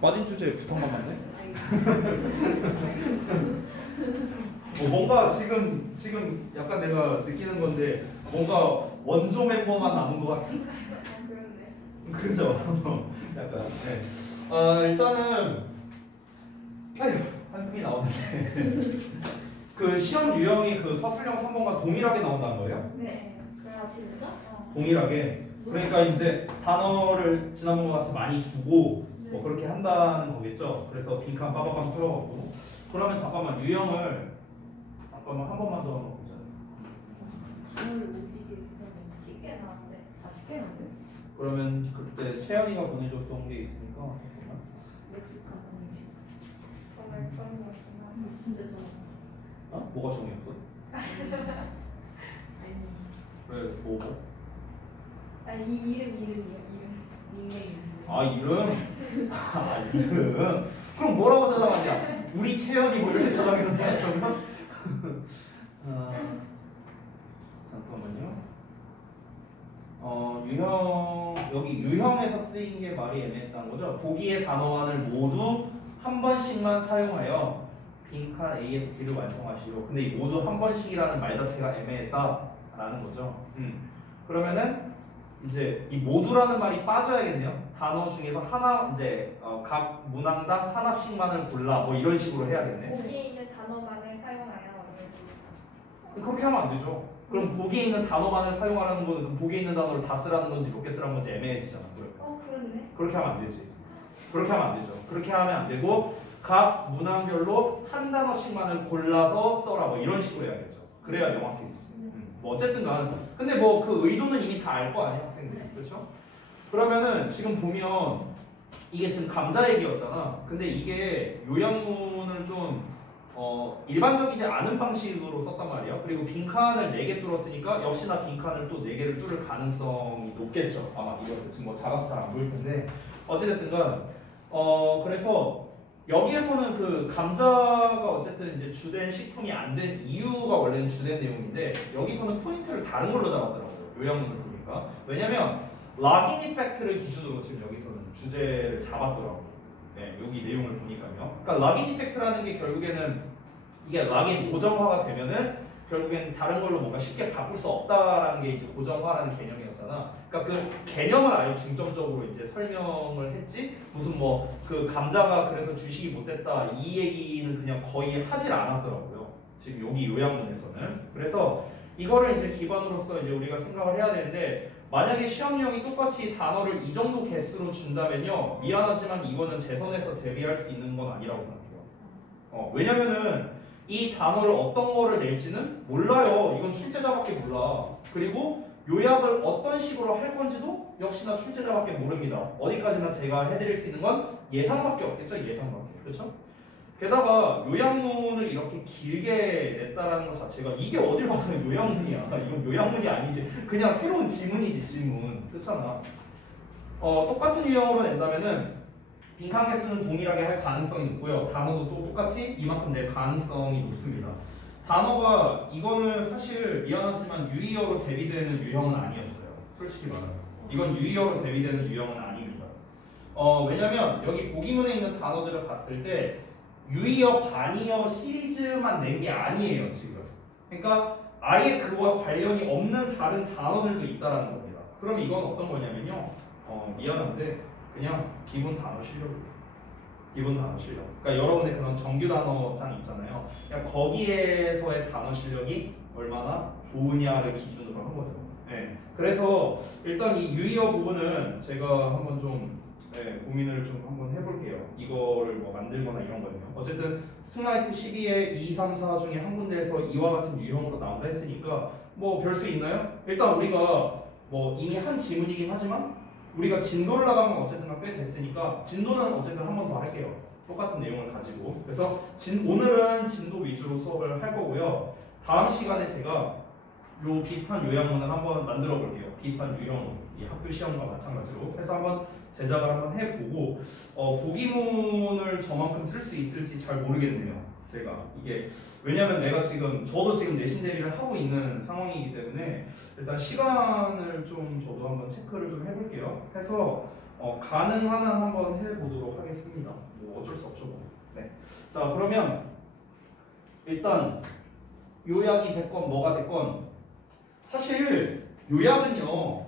빠진 주제에 부탁만 받네? 뭔가 지금 약간 내가 느끼는 건데 뭔가 원조 멤버만 남은 것 같은? 그죠? 약간 네. 일단은 아휴 한숨이 나오는데 그 시험 유형이 그 서술형 3번과 동일하게 나온다는 거예요? 네. 그래야 진짜? 동일하게. 그러니까 이제 단어를 지난번과 같이 많이 주고 뭐 그렇게 한다는 거겠죠. 그래서 빈칸 빠바밤 풀어갖고 그러면 잠깐만 유형을 잠깐만 한 번만 더 한번 보자. 쉽게 나왔는데. 아 쉽게 나왔는데? 그러면 그때 채연이가 보내줬던 게 있으니까 잠깐만. 멕시칸 음식. 정말 그런 거구나. 진짜 좋아. 어? 뭐가 정이었어? 아니. 왜 뭐가? 아 이름이요. 닉네임. 아 이름? 아 이름? 그럼 뭐라고 저장하냐? 우리 채연이 뭐 이렇게 저장해놓냐 그러면? 잠깐만요. 유형 여기 유형에서 쓰인 게 말이 애매했다는 거죠. 보기의 단어환을 모두 한 번씩만 사용하여 빈칸 A에서 B를 완성하시오. 근데 이 모두 한 번씩이라는 말 자체가 애매했다라는 거죠. 그러면은 이제 이 모두라는 말이 빠져야겠네요. 단어 중에서 하나 이제 각 문항당 하나씩만을 골라 뭐 이런 식으로 해야겠네. 보기에 있는 단어만을 사용하여. 그렇게 하면 안 되죠. 그럼 보기에 있는 단어만을 사용하라는 거는 그 보기에 있는 단어를 다 쓰라는 건지 몇 개 쓰라는 건지 애매해지잖아. 그렇네. 그렇게 하면 안 되지. 그렇게 하면 안 되죠. 그렇게 하면 안 되고 각 문항별로 한 단어씩만을 골라서 써라 뭐 이런 식으로 해야겠죠. 그래야 명확해지지. 뭐 어쨌든 간 근데 뭐 그 의도는 이미 다 알 거 아니야 학생들이. 그렇죠? 그러면은 지금 보면 이게 지금 감자 얘기였잖아. 근데 이게 요약문을 좀 일반적이지 않은 방식으로 썼단 말이야. 그리고 빈칸을 4개 뚫었으니까 역시나 빈칸을 또 4개를 뚫을 가능성이 높겠죠. 아마 이거 지금 뭐 작아서 잘 안 보일 텐데 어찌됐든간 그래서 여기에서는 그 감자가 어쨌든 이제 주된 식품이 안 된 이유가 원래는 주된 내용인데 여기서는 포인트를 다른 걸로 잡았더라고요. 요약문을 보니까. 왜냐면 락인 이펙트를 기준으로 지금 여기서는 주제를 잡았더라고요. 네, 여기 내용을 보니까요. 그러니까 락인 이펙트라는 게 결국에는 이게 락인 고정화가 되면은 결국엔 다른 걸로 뭔가 쉽게 바꿀 수 없다라는 게 이제 고정화라는 개념이었잖아. 그러니까 그 개념을 아예 중점적으로 이제 설명을 했지. 무슨 뭐 그 감자가 그래서 주식이 못됐다 이 얘기는 그냥 거의 하질 않았더라고요. 지금 여기 요약문에서는. 그래서 이거를 이제 기반으로서 이제 우리가 생각을 해야 되는데 만약에 시험 유형이 똑같이 단어를 이 정도 개수로 준다면요. 미안하지만 이거는 제 선에서 대비할 수 있는 건 아니라고 생각해요. 왜냐면은 이 단어를 어떤 거를 낼지는 몰라요. 이건 출제자밖에 몰라. 그리고 요약을 어떤 식으로 할 건지도 역시나 출제자밖에 모릅니다. 어디까지나 제가 해드릴 수 있는 건 예상밖에 없겠죠. 예상밖에. 그렇죠? 게다가 요약문을 이렇게 길게 냈다라는 것 자체가 이게 어딜 봐서 요약문이야. 이건 요약문이 아니지. 그냥 새로운 지문이지 지문. 그렇잖아. 똑같은 유형으로 낸다면은 빈칸 개수는 동일하게 할 가능성이 있고요. 단어도 또 똑같이 이만큼 낼 가능성이 높습니다. 단어가 이거는 사실 미안하지만 유의어로 대비되는 유형은 아니었어요. 솔직히 말하면. 이건 유의어로 대비되는 유형은 아닙니다. 왜냐면 여기 보기문에 있는 단어들을 봤을 때 유의어, 반의어 시리즈만 낸 게 아니에요. 지금. 그러니까 아예 그와 관련이 없는 다른 단어들도 있다는 겁니다. 그럼 이건 어떤 거냐면요. 미안한데 그냥 기본 단어 실력이에요. 기본 단어 실력. 그러니까 여러분의 그런 정규 단어장 있잖아요. 그냥 거기에서의 단어 실력이 얼마나 좋으냐를 기준으로 한 거죠. 네. 그래서 일단 이 유의어 부분은 제가 한번 좀 고민을 좀 한번 해볼게요. 이거를 뭐 만들거나 이런 거는요. 어쨌든 스플라이트 12의 2, 3, 4 중에 한 군데에서 이와 같은 유형으로 나온다 했으니까 뭐 별 수 있나요? 일단 우리가 뭐 이미 한 지문이긴 하지만 우리가 진도를 나간 건 어쨌든 꽤 됐으니까 진도는 어쨌든 한 번 더 할게요. 똑같은 내용을 가지고. 그래서 오늘은 진도 위주로 수업을 할 거고요. 다음 시간에 제가 요 비슷한 요약문을 한번 만들어 볼게요. 비슷한 유형으로. 이 학교 시험과 마찬가지로. 해서 한번 제작을 한번 해보고 보기문을 저만큼 쓸 수 있을지 잘 모르겠네요. 제가 이게 왜냐면 내가 저도 지금 내신 대비를 하고 있는 상황이기 때문에 일단 시간을 좀 저도 한번 체크를 좀 해볼게요. 해서 가능한 한 한번 해보도록 하겠습니다. 하겠습니다. 뭐 어쩔 수 없죠. 뭐. 네. 자 그러면 일단 요약이 됐건 뭐가 됐건 사실 요약은요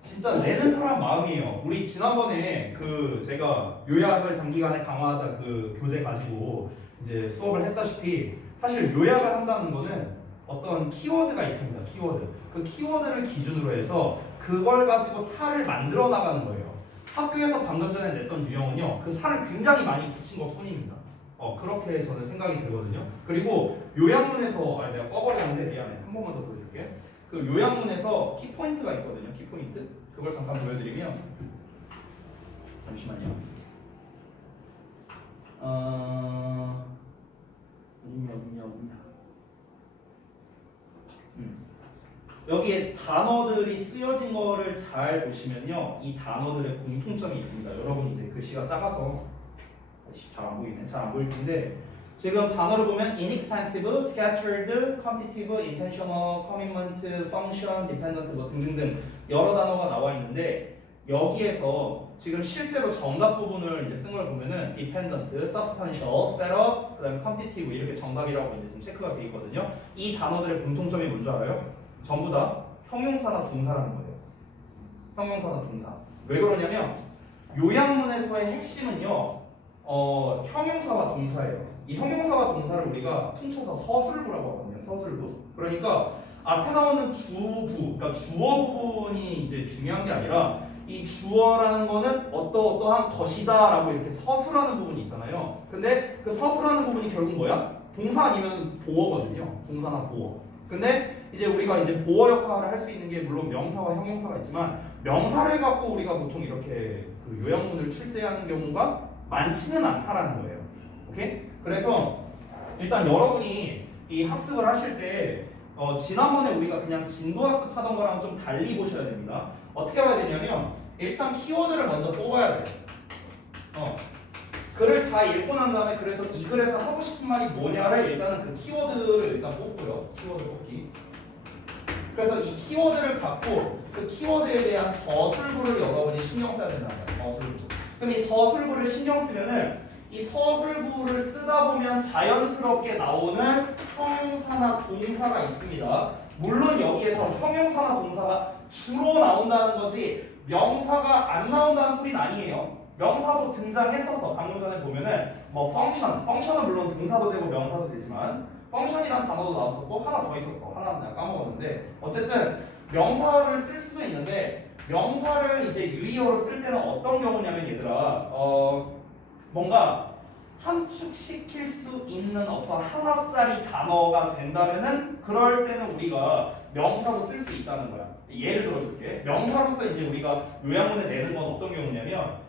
진짜 내는 사람 마음이에요. 우리 지난번에 그 제가 요약을 단기간에 강화하자 그 교재 가지고 이제 수업을 했다시피 사실 요약을 한다는 거는 어떤 키워드가 있습니다. 키워드. 그 키워드를 기준으로 해서 그걸 가지고 사를 만들어 나가는 거예요. 학교에서 방금 전에 냈던 유형은요. 그 사를 굉장히 많이 붙인 것 뿐입니다. 그렇게 저는 생각이 들거든요. 그리고 요약문에서 내가 꺼버렸는데 미안해. 한 번만 더 보여줄게. 그 요약문에서 키포인트가 있거든요. 키포인트. 그걸 잠깐 보여드리면 잠시만요. 어디냐. 여기에 단어들이 쓰여진 거를 잘 보시면요. 이 단어들의 공통점이 있습니다. 여러분이 이제 글씨가 작아서 잘 안 보이네. 잘 안 보일 텐데 지금 단어를 보면 inexpensive, scattered, quantitative, intentional, commitment, function, dependent 뭐 등등등 여러 단어가 나와 있는데 여기에서 지금 실제로 정답 부분을 이제 쓴 걸 보면은 dependent, substantial, setup, 그다음에 quantitative 이렇게 정답이라고 이제 좀 체크가 돼 있거든요. 이 단어들의 공통점이 뭔지 알아요? 전부 다 형용사나 동사라는 거예요. 형용사나 동사. 왜 그러냐면 요약문에서의 핵심은요. 형용사와 동사예요. 이 형용사와 동사를 우리가 퉁쳐서 서술부라고 하거든요. 서술부. 그러니까 앞에 나오는 주부, 그러니까 주어 부분이 이제 중요한 게 아니라 이 주어라는 거는 어떠한 것이다라고 이렇게 서술하는 부분이 있잖아요. 근데 그 서술하는 부분이 결국 뭐야? 동사 아니면 보어거든요. 동사나 보어. 근데 이제 우리가 이제 보어 역할을 할 수 있는 게 물론 명사와 형용사가 있지만 명사를 갖고 우리가 보통 이렇게 그 요약문을 출제하는 경우가 많지는 않다라는 거예요. 오케이? 그래서 일단 여러분이 이 학습을 하실 때 지난번에 우리가 그냥 진도 학습 하던 거랑 좀 달리 보셔야 됩니다. 어떻게 봐야 되냐면 일단 키워드를 먼저 뽑아야 돼요. 글을 다 읽고 난 다음에 그래서 이 글에서 하고 싶은 말이 뭐냐를 일단은 그 키워드를 일단 뽑고요. 키워드 뽑기. 그래서 이 키워드를 갖고 그 키워드에 대한 서술부를 여러분이 신경 써야 된다는 거예요. 서술부. 그럼 이 서술부를 신경 쓰면은 이 서술부를 쓰다 보면 자연스럽게 나오는 형용사나 동사가 있습니다. 물론 여기에서 형용사나 동사가 주로 나온다는 거지 명사가 안 나온다는 소리는 아니에요. 명사도 등장했었어. 방금 전에 보면은 뭐 펑션은 물론 동사도 되고 명사도 되지만 펑션이라는 단어도 나왔었고 하나 더 있었어. 하나는 내가 까먹었는데 어쨌든 명사를 쓸 수도 있는데 명사를 이제 유의어로 쓸 때는 어떤 경우냐면 얘들아 뭔가 함축시킬 수 있는 어떤 하나짜리 단어가 된다면은 그럴 때는 우리가 명사로 쓸 수 있다는 거야. 예를 들어줄게. 명사로서 이제 우리가 요약문에 내는 건 어떤 경우냐면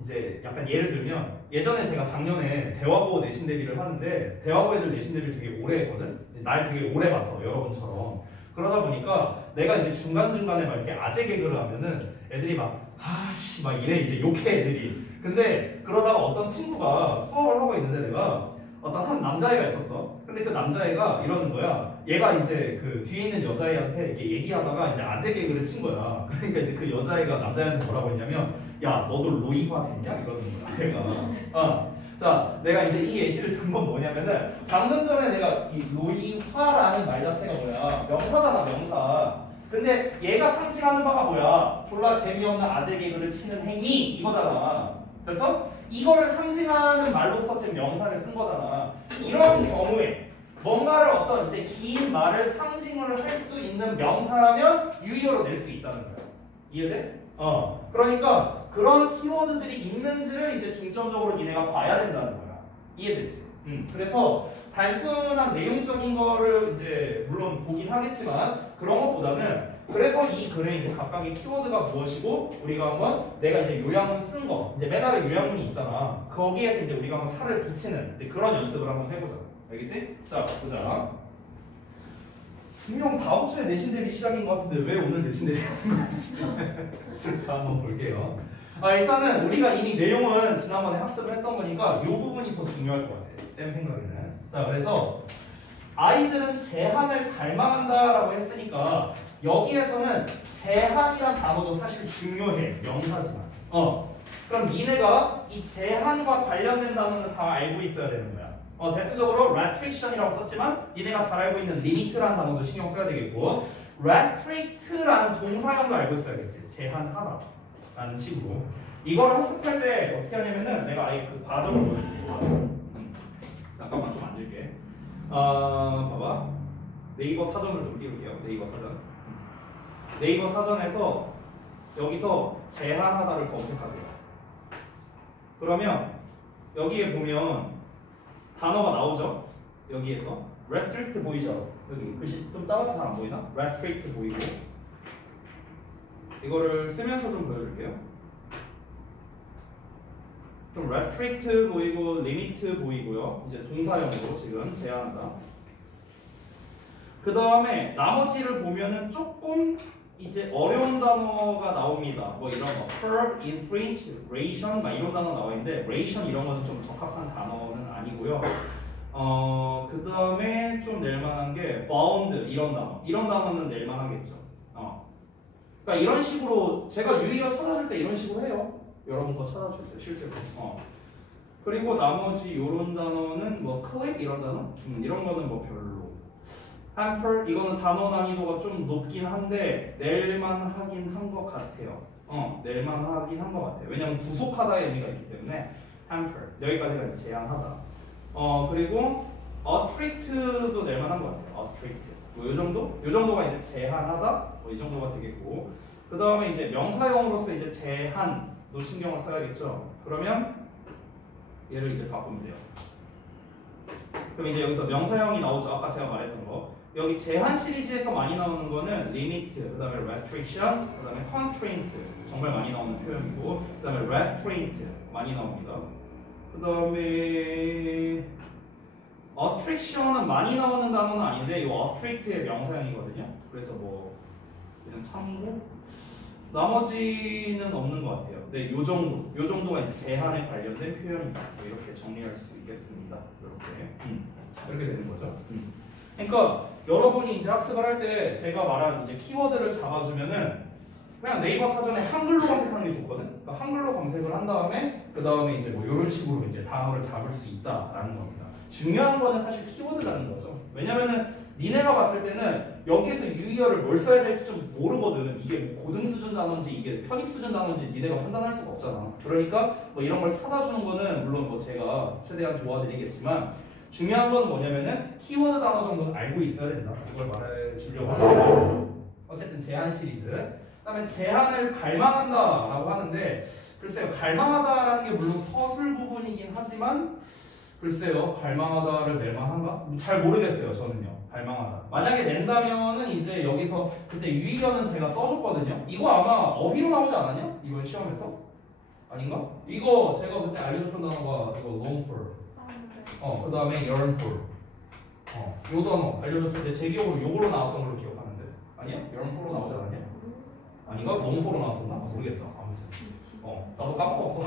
이제 약간 예를 들면 예전에 제가 작년에 대화고 내신 대비를 하는데 대화고 애들 내신 대비를 되게 오래 했거든. 날 되게 오래 봤어. 여러분처럼. 그러다 보니까 내가 이제 중간중간에 막 이렇게 아재 개그를 하면은 애들이 막 아씨 막 이래 이제 욕해 애들이. 근데 그러다가 어떤 친구가 수업을 하고 있는데 내가 어떤 한 남자애가 있었어. 근데 그 남자애가 이러는 거야. 얘가 이제 그 뒤에 있는 여자애한테 이렇게 얘기하다가 이제 아재 개그를 친 거야. 그러니까 이제 그 여자애가 남자애한테 뭐라고 했냐면 야 너도 로이화 됐냐? 이러는 거야. 얘가. 자 내가 이제 이 예시를 든 건 뭐냐면은 방금 전에 내가 이 로이화라는 말 자체가 뭐야? 명사잖아 명사. 근데 얘가 상징하는 바가 뭐야? 졸라 재미없는 아재 개그를 치는 행위 이거잖아. 그래서 이거를 상징하는 말로써 지금 명사를 쓴 거잖아. 이런 경우에 뭔가를 어떤 이제 긴 말을 상징을 할 수 있는 명사라면 유의어로 낼 수 있다는 거야. 이해돼? 그러니까 그런 키워드들이 있는지를 이제 중점적으로 니네가 봐야 된다는 거야. 이해됐지? 그래서 단순한 내용적인 거를 이제 물론 보긴 하겠지만 그런 것보다는 그래서 이 글에 이제 각각의 키워드가 무엇이고 우리가 한번 내가 이제 요약문 쓴 거 이제 매달의 요약문이 있잖아. 거기에서 이제 우리가 한번 살을 붙이는 이제 그런 연습을 한번 해보자. 알겠지? 자 보자. 분명 다음 주에 내신 대비 시작인 것 같은데 왜 오늘 내신 대비 하는 건지. 자 한번 볼게요. 일단은 우리가 이미 내용은 지난번에 학습을 했던 거니까 이 부분이 더 중요할 것 같아. 쌤 생각에는. 자 그래서 아이들은 제한을 갈망한다라고 했으니까 여기에서는 제한이란 단어도 사실 중요해. 명사지만. 그럼 니네가 이 제한과 관련된 단어는 다 알고 있어야 되는 거야. 대표적으로 restriction이라고 썼지만 니네가 잘 알고 있는 limit라는 단어도 신경 써야 되겠고 restrict라는 동사형도 알고 있어야겠지. 제한하다 라는 식으로. 이걸 학습할 때 어떻게 하냐면은 내가 아예 그 과정을 보여줄게. 잠깐만 좀 앉을게. 봐봐. 네이버 사전을 좀 띄울게요. 네이버 사전. 네이버 사전에서 여기서 제한하다를 검색하세요. 그러면 여기에 보면 단어가 나오죠? 여기에서 restrict 보이죠? 여기 글씨 좀 작아서 잘 안 보이나? restrict 보이고 이거를 쓰면서 좀 보여줄게요. 좀 restrict 보이고 limit 보이고요. 이제 동사형으로 지금 제한하다. 그 다음에 나머지를 보면은 조금 이제 어려운 단어가 나옵니다. 뭐 이런 거, curb, infringe, ration, 막 이런 단어 나와 있는데, ration 이런 거는 좀 적합한 단어는 아니고요. 그 다음에 좀 낼만한 게 bound 이런 단어는 낼만하겠죠. 그러니까 이런 식으로 제가 유의어 찾아줄 때 이런 식으로 해요. 여러분 거 찾아줄 때 실제로. 그리고 나머지 이런 단어는 뭐 clip 이런 단어, 이런 거는 뭐 별로. hamper 이거는 단어 난이도가 좀 높긴 한데 낼만하긴 한 것 같아요. 낼만하긴 한 것 같아요. 왜냐면 구속하다의 의미가 있기 때문에 hamper 여기까지가 이제 제한하다. 그리고 strict도 낼만한 것 같아요. strict 요 정도? 요 정도가 이제 제한하다. 이 정도가 되겠고 그 다음에 이제 명사형으로서 이제 제한도 신경을 써야겠죠. 그러면 얘를 이제 바꾸면 돼요. 그럼 이제 여기서 명사형이 나오죠. 아까 제가 말했던 거. 여기 제한 시리즈에서 많이 나오는 거는 limit, 그 다음에 restriction, 그 다음에 constraint 정말 많이 나오는 표현이고 그 다음에 restraint 많이 나옵니다. 그 다음에 restriction은 많이 나오는 단어는 아닌데 이 restrict의 명사형이거든요. 그래서 뭐 그냥 참고 나머지는 없는 것 같아요. 네, 요 정도가 이제 제한에 관련된 표현이다. 이렇게 정리할 수 있겠습니다. 이렇게 되는 거죠. 그러니까 여러분이 이제 학습을 할 때 제가 말한 이제 키워드를 잡아주면은 그냥 네이버 사전에 한글로 검색하는 게 좋거든. 그러니까 한글로 검색을 한 다음에 그 다음에 이제 뭐 이런 식으로 이제 단어를 잡을 수 있다라는 겁니다. 중요한 거는 사실 키워드라는 거죠. 왜냐면은 니네가 봤을 때는 여기에서 유의어를 뭘 써야 될지 좀 모르거든. 이게 뭐 고등 수준 단어인지 이게 편입 수준 단어인지 니네가 판단할 수가 없잖아. 그러니까 뭐 이런 걸 찾아주는 거는 물론 뭐 제가 최대한 도와드리겠지만 중요한 건 뭐냐면은 키워드 단어 정도는 알고 있어야 된다. 이걸 말해주려고 하는데 어쨌든 제한 시리즈. 그다음에 제한을 갈망한다라고 하는데 글쎄요 갈망하다라는 게 물론 서술 부분이긴 하지만 글쎄요 갈망하다를 낼만한가? 잘 모르겠어요 저는요. 갈망하다. 만약에 낸다면은 이제 여기서 그때 유의어는 제가 써줬거든요. 이거 아마 어휘로 나오지 않았냐? 이번 시험에서? 아닌가? 이거 제가 그때 알려줬던 단어가 이거 long for. 그 다음에 yearn for. 요 단어 알려줬을 때 제 기억으로 요거로 나왔던 걸로 기억하는데 아니야? yearn for로 나오지 않았냐? 아닌가? long for로 나왔었나? 모르겠다. 아무튼. 나도 까먹었어.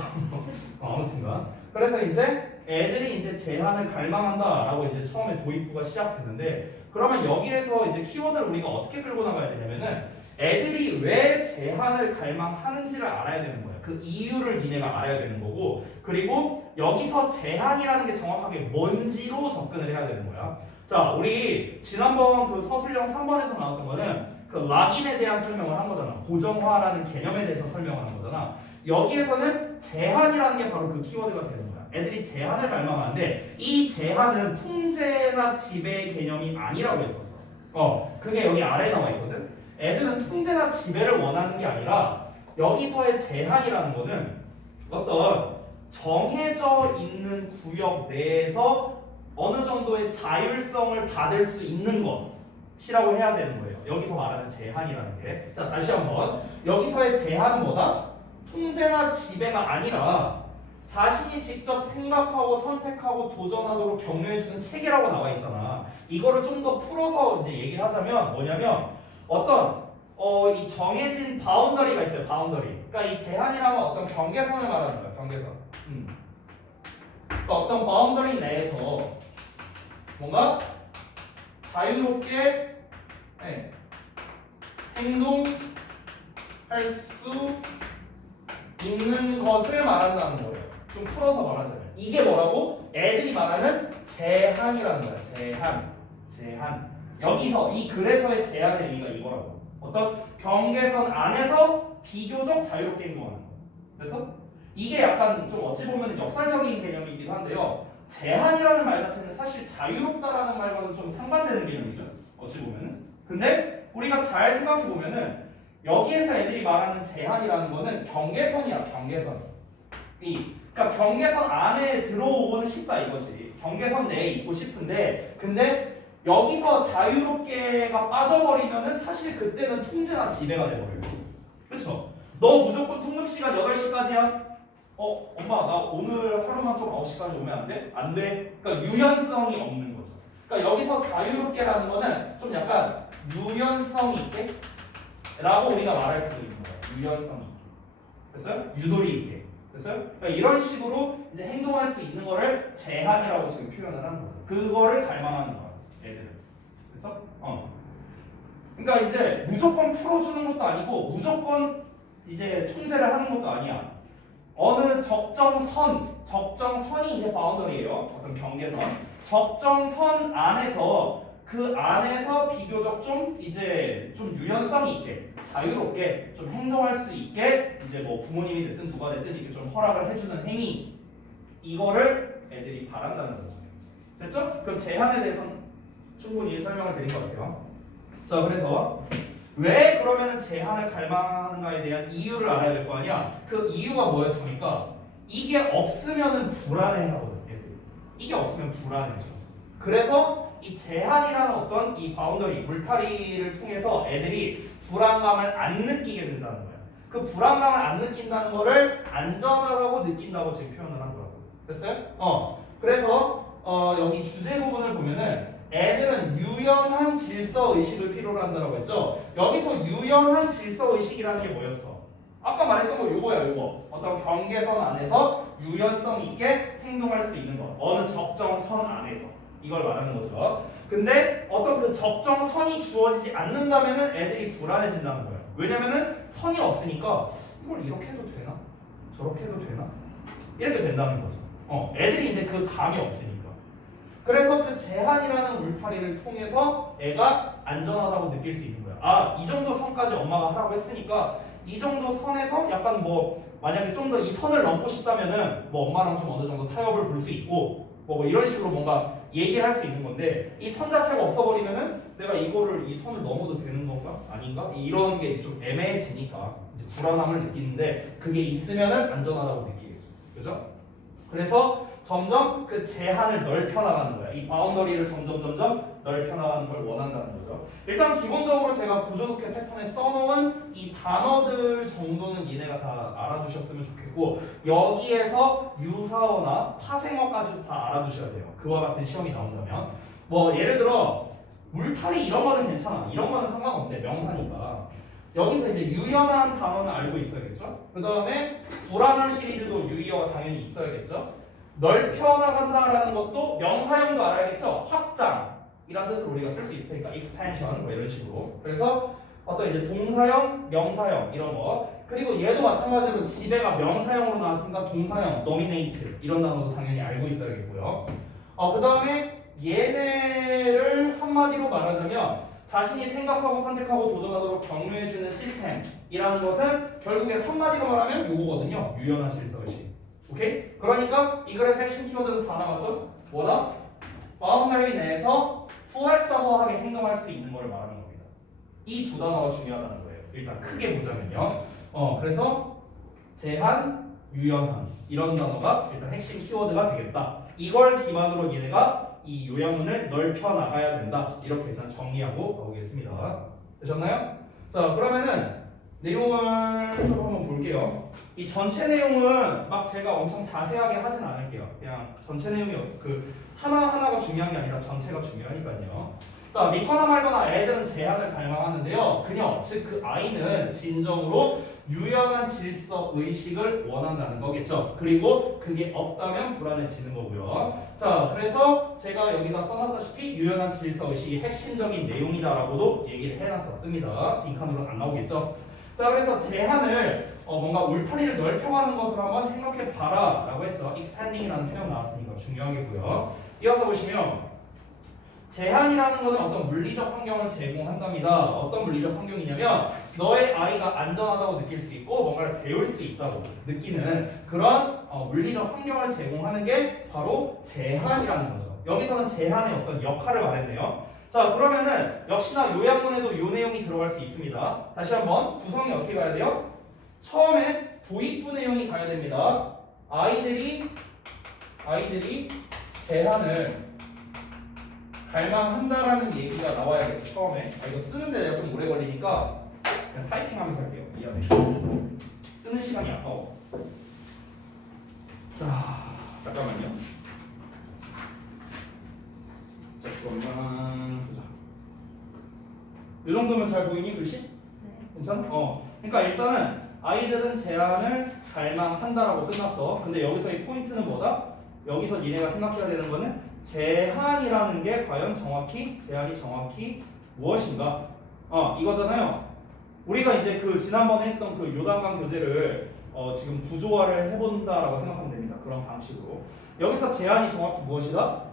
아무튼간. 그래서 이제 애들이 이제 제한을 갈망한다라고 이제 처음에 도입부가 시작되는데 그러면 여기에서 이제 키워드를 우리가 어떻게 끌고 나가야 되냐면은 애들이 왜 제한을 갈망하는지를 알아야 되는 거예요. 그 이유를 니네가 알아야 되는 거고 그리고 여기서 제한이라는 게 정확하게 뭔지로 접근을 해야 되는 거야. 자, 우리 지난번 그 서술형 3번에서 나왔던 거는 그 락인에 대한 설명을 한 거잖아. 고정화라는 개념에 대해서 설명을 한 거잖아. 여기에서는 제한이라는 게 바로 그 키워드가 되는 거야. 애들이 제한을 갈망하는데 이 제한은 통제나 지배의 개념이 아니라고 했었어. 그게 여기 아래에 나와 있거든. 애들은 통제나 지배를 원하는 게 아니라 여기서의 제한이라는 거는 어떤 정해져 있는 구역 내에서 어느 정도의 자율성을 받을 수 있는 것이라고 해야 되는 거예요. 여기서 말하는 제한이라는 게. 자, 다시 한번. 여기서의 제한은 뭐다? 통제나 지배가 아니라 자신이 직접 생각하고 선택하고 도전하도록 격려해주는 체계라고 나와 있잖아. 이거를 좀 더 풀어서 이제 얘기를 하자면 뭐냐면 어떤 이 정해진 바운더리가 있어요. 바운더리. 그러니까 이 제한이라면 어떤 경계선을 말하는 거야. 경계선. 그러니까 어떤 바운더리 내에서 뭔가 자유롭게 행동할 수 있는 것을 말한다는 거예요. 좀 풀어서 말하자면 이게 뭐라고? 애들이 말하는 제한이라는 거야. 제한. 여기서 이 글에서의 제한의 의미가 이거라고. 어떤 경계선 안에서 비교적 자유롭게 행동하는 거. 그래서 이게 약간 좀 어찌 보면 역설적인 개념이기도 한데요. 제한이라는 말 자체는 사실 자유롭다라는 말과는 좀 상반되는 개념이죠. 어찌 보면은. 근데 우리가 잘 생각해 보면은 여기에서 애들이 말하는 제한이라는 거는 경계선이야. 경계선. 그러니까 경계선 안에 들어오고는 싶다 이거지. 경계선 내에 있고 싶은데 근데 여기서 자유롭게가 빠져버리면은 사실 그때는 통제나 지배가 돼버려요. 그쵸? 너 무조건 통금시간 8시까지야? 엄마 나 오늘 하루만 좀 9시까지 오면 안 돼? 안 돼. 그러니까 유연성이 없는 거죠. 그러니까 여기서 자유롭게라는 거는 좀 약간 유연성 있게 라고 우리가 말할 수도 있는 거예요. 유연성 있게. 됐어요? 유도리 있게. 됐어요? 그러니까 이런 식으로 이제 행동할 수 있는 거를 제한이라고 지금 표현을 하는 거예요. 그거를 갈망하는 거예요. 애들은. 됐어? 그러니까 이제 무조건 풀어주는 것도 아니고 무조건 이제 통제를 하는 것도 아니야. 어느 적정선이 이제 바운더리예요. 어떤 경계선. 적정선 안에서 그 안에서 비교적 좀 이제 좀 유연성이 있게 자유롭게 좀 행동할 수 있게 이제 뭐 부모님이 됐든 누가 됐든 이렇게 좀 허락을 해주는 행위 이거를 애들이 바란다는 거죠. 됐죠? 그럼 제한에 대해서는 충분히 설명을 드린 것 같아요. 자, 그래서 왜 그러면 제한을 갈망하는가에 대한 이유를 알아야 될 거 아니야? 그 이유가 뭐였습니까? 이게 없으면은 불안해하거든. 애들이. 이게 없으면 불안해져. 그래서 이 제한이라는 어떤 이 바운더리, 물타리를 통해서 애들이 불안감을 안 느끼게 된다는 거야. 그 불안감을 안 느낀다는 거를 안전하다고 느낀다고 지금 표현을 한 거라고. 됐어요? 그래서 여기 주제 부분을 보면은 애들은 유연한 질서 의식을 필요로 한다고 했죠. 여기서 유연한 질서 의식이라는 게 뭐였어? 아까 말했던 거 요거. 어떤 경계선 안에서 유연성 있게 행동할 수 있는 것. 어느 적정선 안에서. 이걸 말하는 거죠. 근데 어떤 그 적정선이 주어지지 않는다면은 애들이 불안해진다는 거예요. 왜냐면은 선이 없으니까 이걸 이렇게 해도 되나? 저렇게 해도 되나? 이렇게 된다는 거죠. 애들이 이제 그 감이 없으니까. 그래서 그 제한이라는 울타리를 통해서 애가 안전하다고 느낄 수 있는 거야. 아, 이 정도 선까지 엄마가 하라고 했으니까 이 정도 선에서 약간 뭐 만약에 좀 더 이 선을 넘고 싶다면은 뭐 엄마랑 좀 어느 정도 타협을 볼 수 있고 뭐 이런 식으로 뭔가 얘기를 할 수 있는 건데 이 선 자체가 없어버리면은 내가 이 선을 넘어도 되는 건가? 아닌가? 이런 게 좀 애매해지니까 이제 불안함을 느끼는데 그게 있으면은 안전하다고 느끼겠죠. 그죠? 그래서 점점 그 제한을 넓혀나가는 거야. 이 바운더리를 점점 넓혀나가는 걸 원한다는 거죠. 일단 기본적으로 제가 구조독해 패턴에 써놓은 이 단어들 정도는 얘네가 다 알아두셨으면 좋겠고 여기에서 유사어나 파생어까지도 다 알아두셔야 돼요. 그와 같은 시험이 나온다면 뭐 예를 들어 물타리 이런 거는 괜찮아. 이런 거는 상관없대. 명사니까. 여기서 이제 유연한 단어는 알고 있어야겠죠. 그 다음에 불안한 시리즈도 유의어가 당연히 있어야겠죠. 넓혀나간다라는 것도 명사형도 알아야겠죠. 확장이라는 뜻을 우리가 쓸 수 있을 테니까 expansion 뭐 이런 식으로. 그래서 어떤 이제 동사형, 명사형 이런 거. 그리고 얘도 마찬가지로 지배가 명사형으로 나왔으니까 동사형, dominate 이런 단어도 당연히 알고 있어야겠고요. 그 다음에 얘네를 한마디로 말하자면 자신이 생각하고 선택하고 도전하도록 격려해주는 시스템이라는 것은 결국엔 한마디로 말하면 요거거든요. 유연한 질서의식. 오케이? 그러니까 이 글의 핵심 키워드는 다 나왔죠? 뭐다? 바운더리 내에서 플렉서블하게 행동할 수 있는 걸 말하는 겁니다. 이 두 단어가 중요하다는 거예요. 일단 크게 보자면요. 그래서 제한, 유연함 이런 단어가 일단 핵심 키워드가 되겠다. 이걸 기반으로 얘네가 이 요양문을 넓혀 나가야 된다. 이렇게 일단 정리하고 가보겠습니다. 되셨나요? 자, 그러면은 내용을 좀 한번 볼게요. 이 전체 내용은 막 제가 엄청 자세하게 하진 않을게요. 그냥 전체 내용이 그 하나하나가 중요한 게 아니라 전체가 중요하니까요. 자, 믿거나 말거나 애들은 제한을 갈망하는데요. 그녀, 즉 그 아이는 진정으로 유연한 질서 의식을 원한다는 거겠죠. 그리고 그게 없다면 불안해지는 거고요. 자, 그래서 제가 여기다 써놨다시피 유연한 질서 의식이 핵심적인 내용이다라고도 얘기를 해놨었습니다. 빈칸으로 안 나오겠죠. 자, 그래서 제한을 뭔가 울타리를 넓혀가는 것을 한번 생각해 봐라 라고 했죠. expanding이라는 표현 나왔으니까 중요하겠고요. 이어서 보시면 제한이라는 것은 어떤 물리적 환경을 제공한답니다. 어떤 물리적 환경이냐면 너의 아이가 안전하다고 느낄 수 있고 뭔가를 배울 수 있다고 느끼는 그런 물리적 환경을 제공하는 게 바로 제한이라는 거죠. 여기서는 제한의 어떤 역할을 말했네요. 자, 그러면은 역시나 요약문에도 요 내용이 들어갈 수 있습니다. 다시 한번 구성이 어떻게 가야 돼요? 처음에 도입부 내용이 가야 됩니다. 아이들이 제한을 갈망한다라는 얘기가 나와야겠죠. 처음에. 이거 쓰는데 내가 좀 오래 걸리니까 그냥 타이핑하면서 할게요. 미안해. 쓰는 시간이 아까워. 자, 잠깐만요. 자, 그것만 보자. 이 정도면 잘 보이니 글씨? 네. 괜찮아? 그러니까 일단은 아이들은 제한을 갈망한다라고 끝났어. 근데 여기서의 포인트는 뭐다? 여기서 니네가 생각해야 되는 거는 제한이라는 게 과연 제한이 정확히 무엇인가? 이거잖아요. 우리가 이제 그 지난번에 했던 그 요단강 교재를 지금 구조화를 해본다라고 생각하면 됩니다. 그런 방식으로. 여기서 제한이 정확히 무엇이다?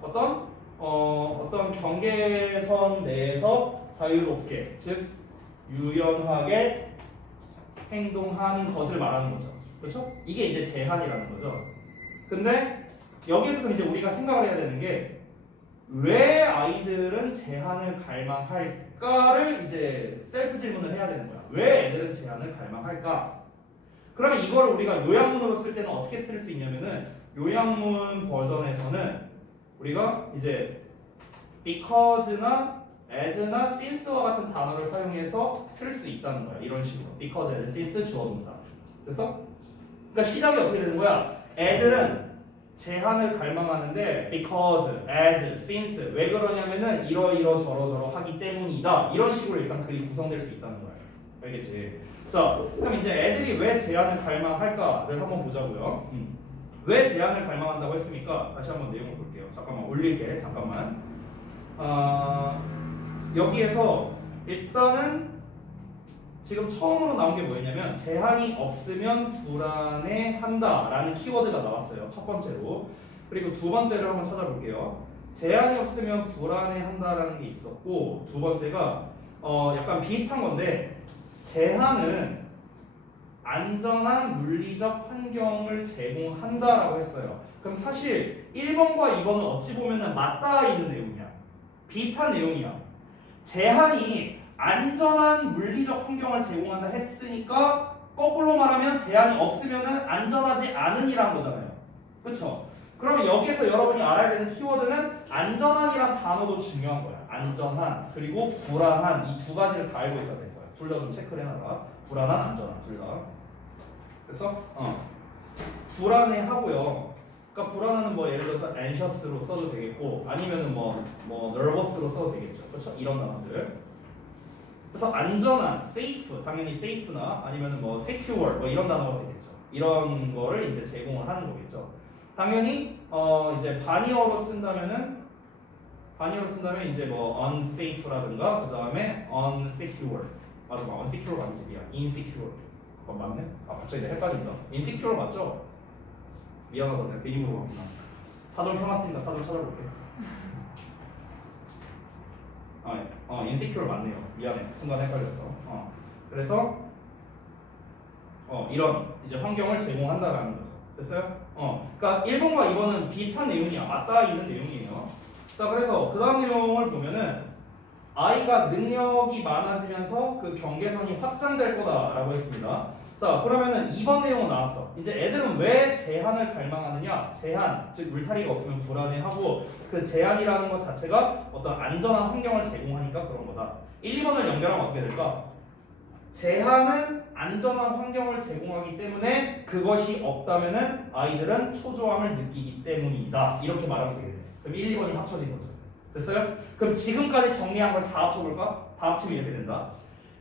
어떤 경계선 내에서 자유롭게, 즉 유연하게 행동하는 것을 말하는 거죠. 그렇죠? 이게 이제 제한이라는 거죠. 근데 여기에서 그럼 이제 우리가 생각을 해야 되는 게 왜 아이들은 제한을 갈망할까를 이제 셀프 질문을 해야 되는 거야. 왜 애들은 제한을 갈망할까? 그러면 이걸 우리가 요약문으로 쓸 때는 어떻게 쓸 수 있냐면은 요약문 버전에서는 우리가 이제 because나 as나 since와 같은 단어를 사용해서 쓸 수 있다는 거야. 이런 식으로 because, as, since 주어 동사. 그래서 그러니까 시작이 어떻게 되는 거야? 애들은 제한을 갈망하는데 because, as, since 왜 그러냐면은 이러저러 하기 때문이다. 이런 식으로 일단 글이 구성될 수 있다는 거야. 알겠지? 자, 그럼 이제 애들이 왜 제한을 갈망할까를 한번 보자고요. 왜 제한을 갈망한다고 했습니까? 다시 한번 내용을 볼게요. 잠깐만 올릴게. 잠깐만. 여기에서 일단은 지금 처음으로 나온 게 뭐였냐면 제한이 없으면 불안해한다 라는 키워드가 나왔어요. 첫 번째로. 그리고 두 번째를 한번 찾아볼게요. 제한이 없으면 불안해한다 라는 게 있었고 두 번째가 약간 비슷한 건데 제한은 안전한 물리적 환경을 제공한다 라고 했어요. 그럼 사실 1번과 2번은 어찌 보면 맞닿아 있는 내용이야. 비슷한 내용이야. 제한이 안전한 물리적 환경을 제공한다 했으니까 거꾸로 말하면 제한이 없으면은 안전하지 않은이란 거잖아요. 그렇죠? 그러면 여기에서 여러분이 알아야 되는 키워드는 안전한이란 단어도 중요한 거야. 안전한 그리고 불안한 이 두 가지를 다 알고 있어야 될 거야. 둘 다 좀 체크를 해놔라. 불안한, 안전한 둘 다. 그래서 불안해하고요. 그러니까 불안하는 뭐 예를 들어서 anxious로 써도 되겠고 아니면은 뭐 nervous로 써도 되겠죠. 그렇죠? 이런 단어들. 그래서 안전한, safe, 당연히 safe나 아니면은 뭐 secure 뭐 이런 단어가 되겠죠. 이런 거를 이제 제공을 하는 거겠죠. 당연히 이제 반의어로 쓴다면 이제 뭐 unsafe라든가 그 다음에 unsecure 맞아, unsecure 맞지? 미안, insecure 맞네? 갑자기 내가 헷갈린다. insecure 맞죠? 미안하다, 내가 괜히 물어봤구나. 사전 켜놨으니까 사전 찾아볼게. insecure 맞네요. 미안해. 순간 헷갈렸어. 그래서 이런 이제 환경을 제공한다라는 거죠. 됐어요? 그러니까 1번과 2번은 비슷한 내용이야. 맞닿아 있는 내용이에요. 자, 그래서 그 다음 내용을 보면은 아이가 능력이 많아지면서 그 경계선이 확장될 거다라고 했습니다. 자, 그러면은 2번 내용은 나왔어. 이제 애들은 왜 제한을 갈망하느냐? 제한, 즉 울타리가 없으면 불안해하고 그 제한이라는 것 자체가 어떤 안전한 환경을 제공하니까 그런 거다. 1, 2번을 연결하면 어떻게 될까? 제한은 안전한 환경을 제공하기 때문에 그것이 없다면은 아이들은 초조함을 느끼기 때문이다. 이렇게 말하면 되겠네. 그럼 1, 2번이 합쳐진 거죠. 됐어요? 그럼 지금까지 정리한 걸 다 합쳐볼까? 다 합치면 이렇게 된다.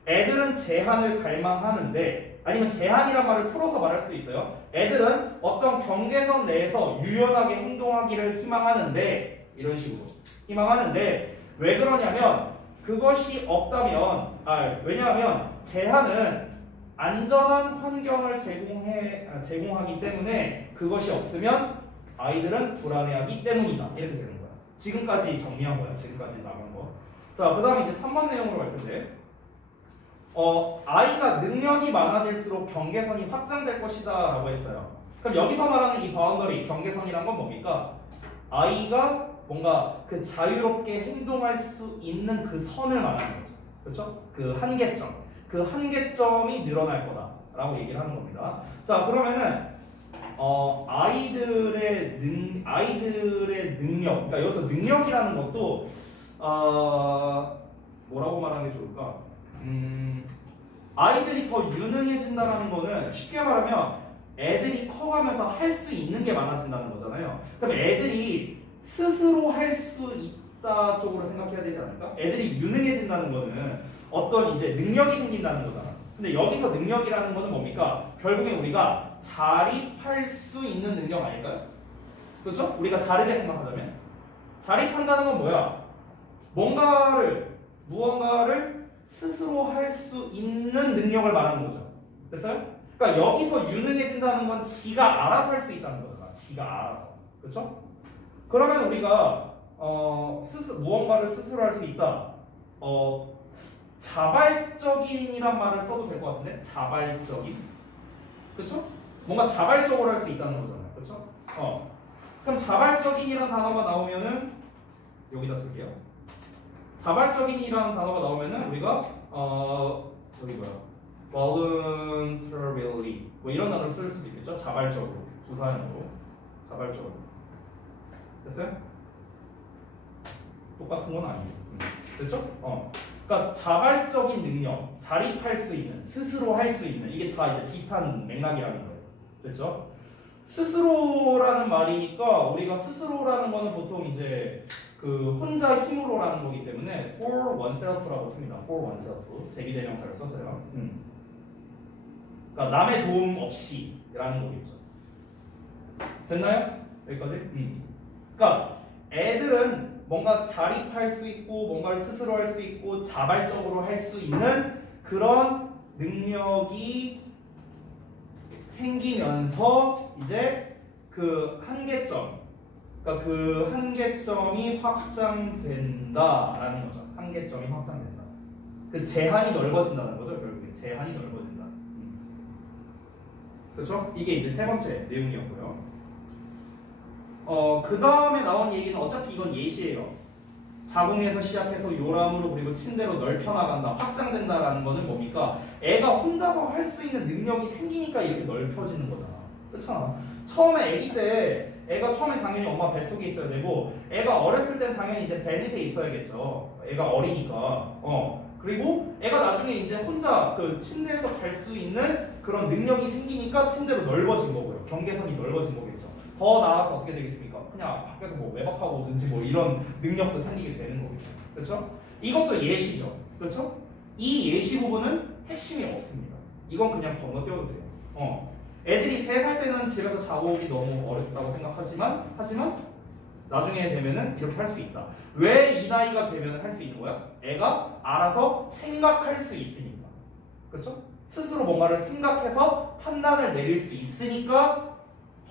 애들은 제한을 갈망하는데 아니면 제한이란 말을 풀어서 말할 수도 있어요. 애들은 어떤 경계선 내에서 유연하게 행동하기를 희망하는데 이런 식으로 희망하는데 왜 그러냐면 그것이 없다면 왜냐하면 제한은 안전한 환경을 제공하기 때문에 그것이 없으면 아이들은 불안해하기 때문이다. 이렇게 되는 거야. 지금까지 정리한 거야. 지금까지 나간 거. 자, 그 다음에 이제 3번 내용으로 갈 텐데, 아이가 능력이 많아질수록 경계선이 확장될 것이다 라고 했어요. 그럼 여기서 말하는 이 바운더리, 경계선이란 건 뭡니까? 아이가 뭔가 그 자유롭게 행동할 수 있는 그 선을 말하는 거죠. 그렇죠? 그 한계점. 그 한계점이 늘어날 거다라고 얘기를 하는 겁니다. 자, 그러면은 아이들의 능력, 그러니까 여기서 능력이라는 것도 뭐라고 말하는 게 좋을까? 아이들이 더 유능해진다는 거는 쉽게 말하면 애들이 커가면서 할 수 있는 게 많아진다는 거잖아요. 그럼 애들이 스스로 할 수 있다 쪽으로 생각해야 되지 않을까? 애들이 유능해진다는 거는 어떤 이제 능력이 생긴다는 거잖아. 근데 여기서 능력이라는 거는 뭡니까? 결국엔 우리가 자립할 수 있는 능력 아닐까요? 그렇죠? 우리가 다르게 생각하자면 자립한다는 건 뭐야? 무언가를 스스로 할 수 있는 능력을 말하는 거죠. 됐어요? 그러니까 여기서 유능해진다는 건 지가 알아서 할 수 있다는 거잖아. 지가 알아서. 그렇죠? 그러면 우리가 무언가를 스스로 할 수 있다. 자발적인이란 말을 써도 될 것 같은데? 자발적인? 그쵸? 뭔가 자발적으로 할 수 있다는 거잖아요. 그쵸? 그럼 자발적인이라는 단어가 나오면은 여기다 쓸게요. 자발적인이라는 단어가 나오면은 우리가 여기 뭐야? voluntarily 뭐 이런 단어를 쓸 수도 있겠죠? 자발적으로, 부사형으로. 자발적으로. 됐어요? 똑같은 건 아니에요. 됐죠? 그러니까 자발적인 능력, 자립할 수 있는, 스스로 할 수 있는, 이게 다 이제 비슷한 맥락이라는 거예요. 됐죠? 스스로라는 말이니까 우리가 스스로라는 거는 보통 이제 그 혼자 힘으로라는 거기 때문에 for oneself라고 씁니다. for oneself 제기대명사를 써서요. 그러니까 남의 도움 없이라는 거겠죠. 됐나요? 여기까지? 그러니까 애들은 뭔가 자립할 수 있고 뭔가를 스스로 할 수 있고 자발적으로 할 수 있는 그런 능력이 생기면서 이제 그 한계점, 그러니까 그 한계점이 확장된다라는 거죠. 한계점이 확장된다. 그 제한이 넓어진다는 거죠. 결국에 제한이 넓어진다. 그렇죠? 이게 이제 세 번째 내용이었고요. 그 다음에 나온 얘기는 어차피 이건 예시예요. 자궁에서 시작해서 요람으로 그리고 침대로 넓혀나간다, 확장된다라는 거는 뭡니까? 애가 혼자서 할 수 있는 능력이 생기니까 이렇게 넓혀지는 거잖아. 그렇잖아. 처음에 애기 때 애가 처음에 당연히 엄마 뱃속에 있어야 되고 애가 어렸을 땐 당연히 이제 벨릿에 있어야겠죠. 애가 어리니까. 그리고 애가 나중에 이제 혼자 그 침대에서 잘 수 있는 그런 능력이 생기니까 침대로 넓어진 거고요. 경계선이 넓어진 거겠죠. 더 나아가서 어떻게 되겠습니까? 그냥 밖에서 뭐 외박하고 오든지 뭐 이런 능력도 생기게 되는 거겠죠. 그렇죠? 이것도 예시죠. 그렇죠? 이 예시 부분은 핵심이 없습니다. 이건 그냥 건너뛰어도 돼요. 애들이 3살 때는 집에서 자고 오기 너무 어렵다고 생각하지만 나중에 되면은 이렇게 할 수 있다. 왜 이 나이가 되면 할 수 있는 거야? 애가 알아서 생각할 수 있으니까. 그렇죠? 스스로 뭔가를 생각해서 판단을 내릴 수 있으니까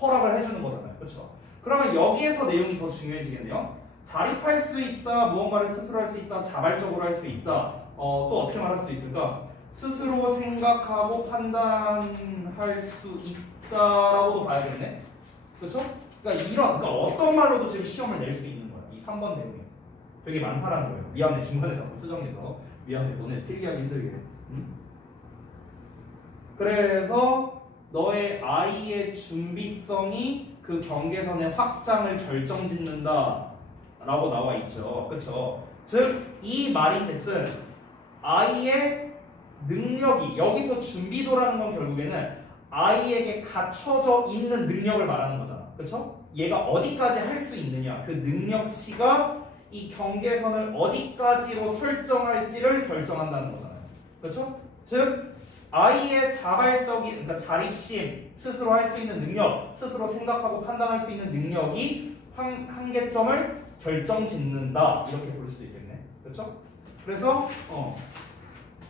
허락을 해주는 거잖아요. 그렇죠? 그러면 여기에서 내용이 더 중요해지겠네요. 자립할 수 있다, 무언가를 스스로 할 수 있다, 자발적으로 할 수 있다. 또 어떻게 말할 수 있을까? 스스로 생각하고 판단할 수 있다라고도 봐야겠네. 그렇죠? 그러니까 어떤 말로도 지금 시험을 낼 수 있는 거야. 이 3번 내용이 되게 많다라는 거예요. 미안해, 중간에 자꾸 수정해서 미안해, 너네 필기하기 힘들게. 그래서 너의 아이의 준비성이 그 경계선의 확장을 결정짓는다 라고 나와 있죠. 그렇죠? 즉 이 말인즉슨 아이의 능력이, 여기서 준비도라는 건 결국에는 아이에게 갖춰져 있는 능력을 말하는 거잖아. 그렇죠? 얘가 어디까지 할 수 있느냐, 그 능력치가 이 경계선을 어디까지로 설정할지를 결정한다는 거잖아요. 그렇죠? 즉 아이의 자발적인, 그러니까 자립심, 스스로 할 수 있는 능력, 스스로 생각하고 판단할 수 있는 능력이 한계점을 결정짓는다, 이렇게 볼 수도 있겠네. 그렇죠? 그래서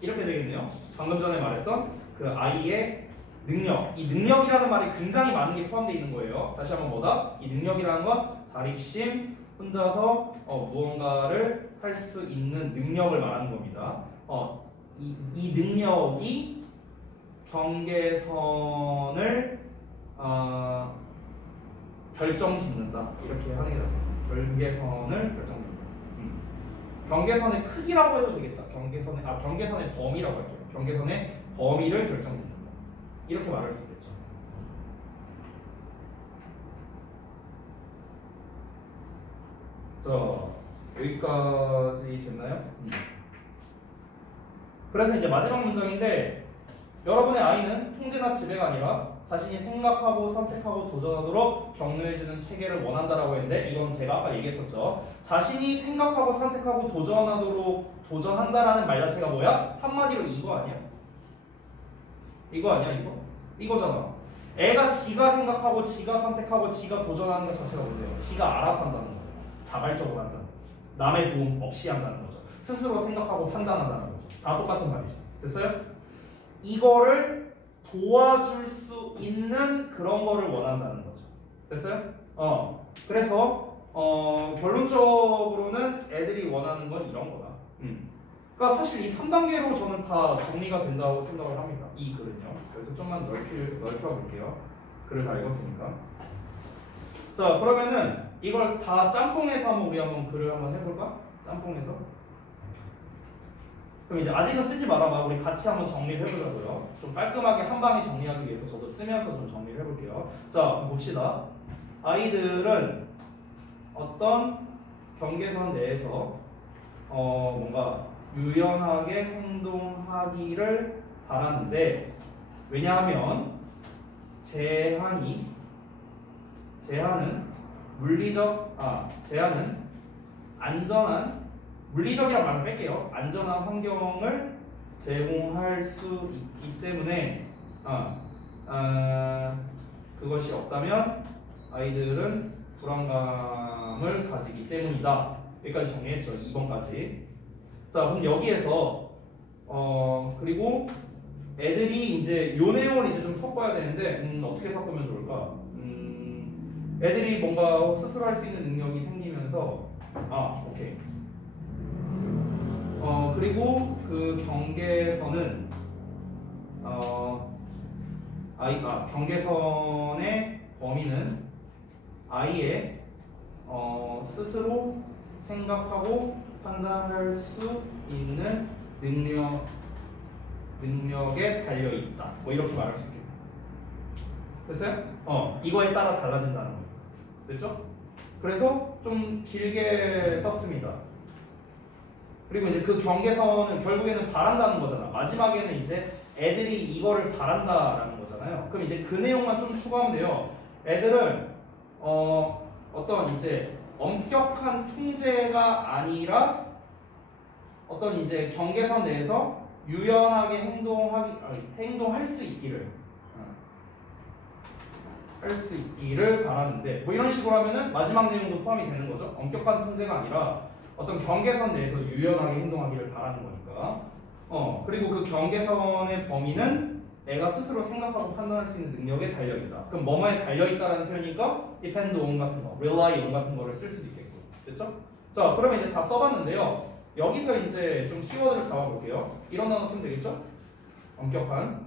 이렇게 되겠네요. 방금 전에 말했던 그 아이의 능력, 이 능력이라는 말이 굉장히 많은 게 포함되어 있는 거예요. 다시 한번 뭐다? 이 능력이라는 건 자립심, 혼자서 무언가를 할 수 있는 능력을 말하는 겁니다. 이 능력이 경계선을 결정짓는다. 이렇게 하는 게 낫다. 경계선을 결정짓는다. 경계선의 크기라고 해도 되겠다. 경계선의 범위라고 할게요. 경계선의 범위를 결정짓는다. 이렇게 말할 수 있겠죠. 자, 여기까지 됐나요? 그래서 이제 마지막 문장인데, 여러분의 아이는 통제나 지배가 아니라 자신이 생각하고 선택하고 도전하도록 격려해주는 체계를 원한다라고 했는데, 이건 제가 아까 얘기했었죠. 자신이 생각하고 선택하고 도전한다라는 말 자체가 뭐야? 한마디로 이거 아니야? 이거 아니야, 이거? 이거잖아. 애가 지가 생각하고 지가 선택하고 지가 도전하는 것 자체가 뭔데요? 지가 알아서 한다는 거예요. 자발적으로 한다는 거죠. 남의 도움 없이 한다는 거죠. 스스로 생각하고 판단한다는 거죠. 다 똑같은 말이죠. 됐어요? 이거를 도와줄 수 있는 그런 거를 원한다는 거죠. 됐어요? 그래서 결론적으로는 애들이 원하는 건 이런 거다. 그러니까 사실 이 3단계로 저는 다 정리가 된다고 생각을 합니다. 이 글은요. 그래서 좀만 넓혀볼게요. 글을 다 읽었으니까. 자, 그러면은 이걸 다 짬뽕해서 우리 한번 글을 한번 해볼까? 짬뽕해서. 그럼 이제 아직은 쓰지 말아봐. 우리 같이 한번 정리를 해보자고요. 좀 깔끔하게 한 방에 정리하기 위해서 저도 쓰면서 좀 정리를 해볼게요. 자, 봅시다. 아이들은 어떤 경계선 내에서 뭔가 유연하게 행동하기를 바라는데, 왜냐하면 제한은 안전한, 물리적이란 말을 뺄게요. 안전한 환경을 제공할 수 있기 때문에 그것이 없다면 아이들은 불안감을 가지기 때문이다. 여기까지 정리했죠. 2번까지. 자, 그럼 여기에서 그리고 애들이 이제 요 내용을 이제 좀 섞어야 되는데 어떻게 섞으면 좋을까? 애들이 뭔가 스스로 할 수 있는 능력이 생기면서 오케이. 그리고 그 경계선은 경계선의 범위는 아이의 스스로 생각하고 판단할 수 있는 능력에 달려 있다. 뭐 이렇게 말할 수 있겠네요. 됐어요? 이거에 따라 달라진다는 거예요. 됐죠? 그래서 좀 길게 썼습니다. 그리고 이제 그 경계선은 결국에는 바란다는 거잖아. 마지막에는 이제 애들이 이거를 바란다라는 거잖아요. 그럼 이제 그 내용만 좀 추가하면 돼요. 애들은 어떤 이제 엄격한 통제가 아니라 어떤 이제 경계선 내에서 유연하게 행동할 수 있기를 바라는데, 뭐 이런 식으로 하면은 마지막 내용도 포함이 되는 거죠. 엄격한 통제가 아니라 어떤 경계선 내에서 유연하게 행동하기를 바라는 거니까. 그리고 그 경계선의 범위는 애가 스스로 생각하고 판단할 수 있는 능력에 달려있다. 그럼 뭐뭐에 달려있다라는 표현이니까 depend on 같은 거, rely on 같은 거를 쓸 수도 있겠고. 됐죠? 자, 그러면 이제 다 써봤는데요. 여기서 이제 좀 키워드를 잡아볼게요. 이런 단어 쓰면 되겠죠? 엄격한,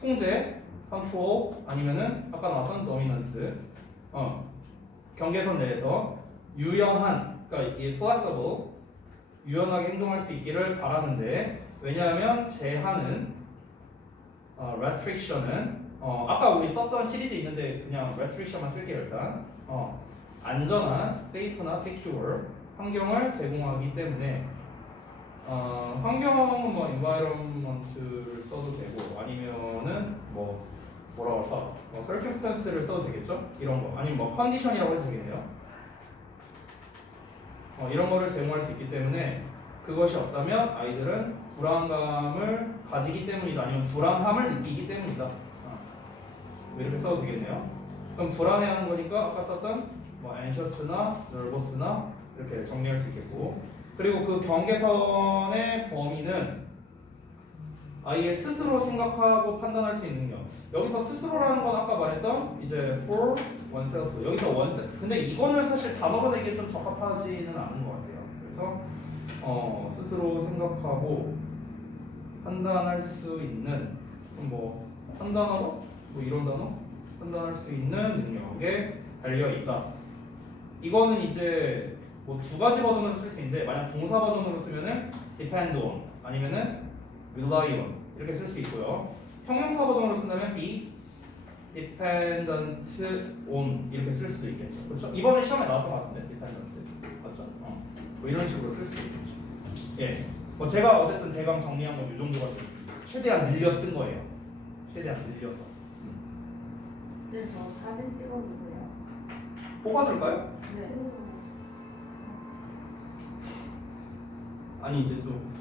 통제, control, 아니면은 아까 나왔던 dominance. 경계선 내에서 유연한, 그러니까 이 flexible, 유연하게 행동할 수 있기를 바라는데, 왜냐하면 제한은 restriction은 아까 우리 썼던 시리즈 있는데 그냥 restriction만 쓸게요. 일단 안전한, safe나 secure 환경을 제공하기 때문에 환경은 뭐 environment를 써도 되고, 아니면은 뭐라고 할까, circumstance를 써도 되겠죠? 이런 거, 아니면 뭐 condition이라고 해도 되겠네요. 이런 거를 제공할 수 있기 때문에 그것이 없다면 아이들은 불안감을 가지기 때문이다, 아니면 불안함을 느끼기 때문이다. 이렇게 써도 되겠네요. 그럼 불안해하는 거니까 아까 썼던 뭐 anxious나 nervous나 이렇게 정리할 수 있겠고, 그리고 그 경계선의 범위는 아이의 스스로 생각하고 판단할 수 있는 능력. 여기서 스스로라는 건 아까 말했던 이제 for oneself. 여기서 oneself. 근데 이거는 사실 단어로 내기에 좀 적합하지는 않은 것 같아요. 그래서 스스로 생각하고 판단할 수 있는 뭐 판단하고 뭐 이런 단어 판단할 수 있는 능력에 달려 있다. 이거는 이제 뭐 두 가지 버전으로 쓸 수 있는데 만약 동사 버전으로 쓰면은 depend on 아니면은 rely on 이렇게 쓸 수 있고요. 형용사 버전으로 쓴다면 be dependent on 이렇게 쓸 수도 있겠죠. 그렇죠? 이번에 시험에 나왔던 것 같은데 dependent 맞죠? 뭐 이런 식으로 쓸 수 있겠죠. 예. 뭐 제가 어쨌든 대강 정리한 건 이 정도가 최대한 늘려 쓴 거예요. 최대한 늘려서. 네, 저 사진 찍어주세요. 뽑아줄까요? 네. 아니 이제 좀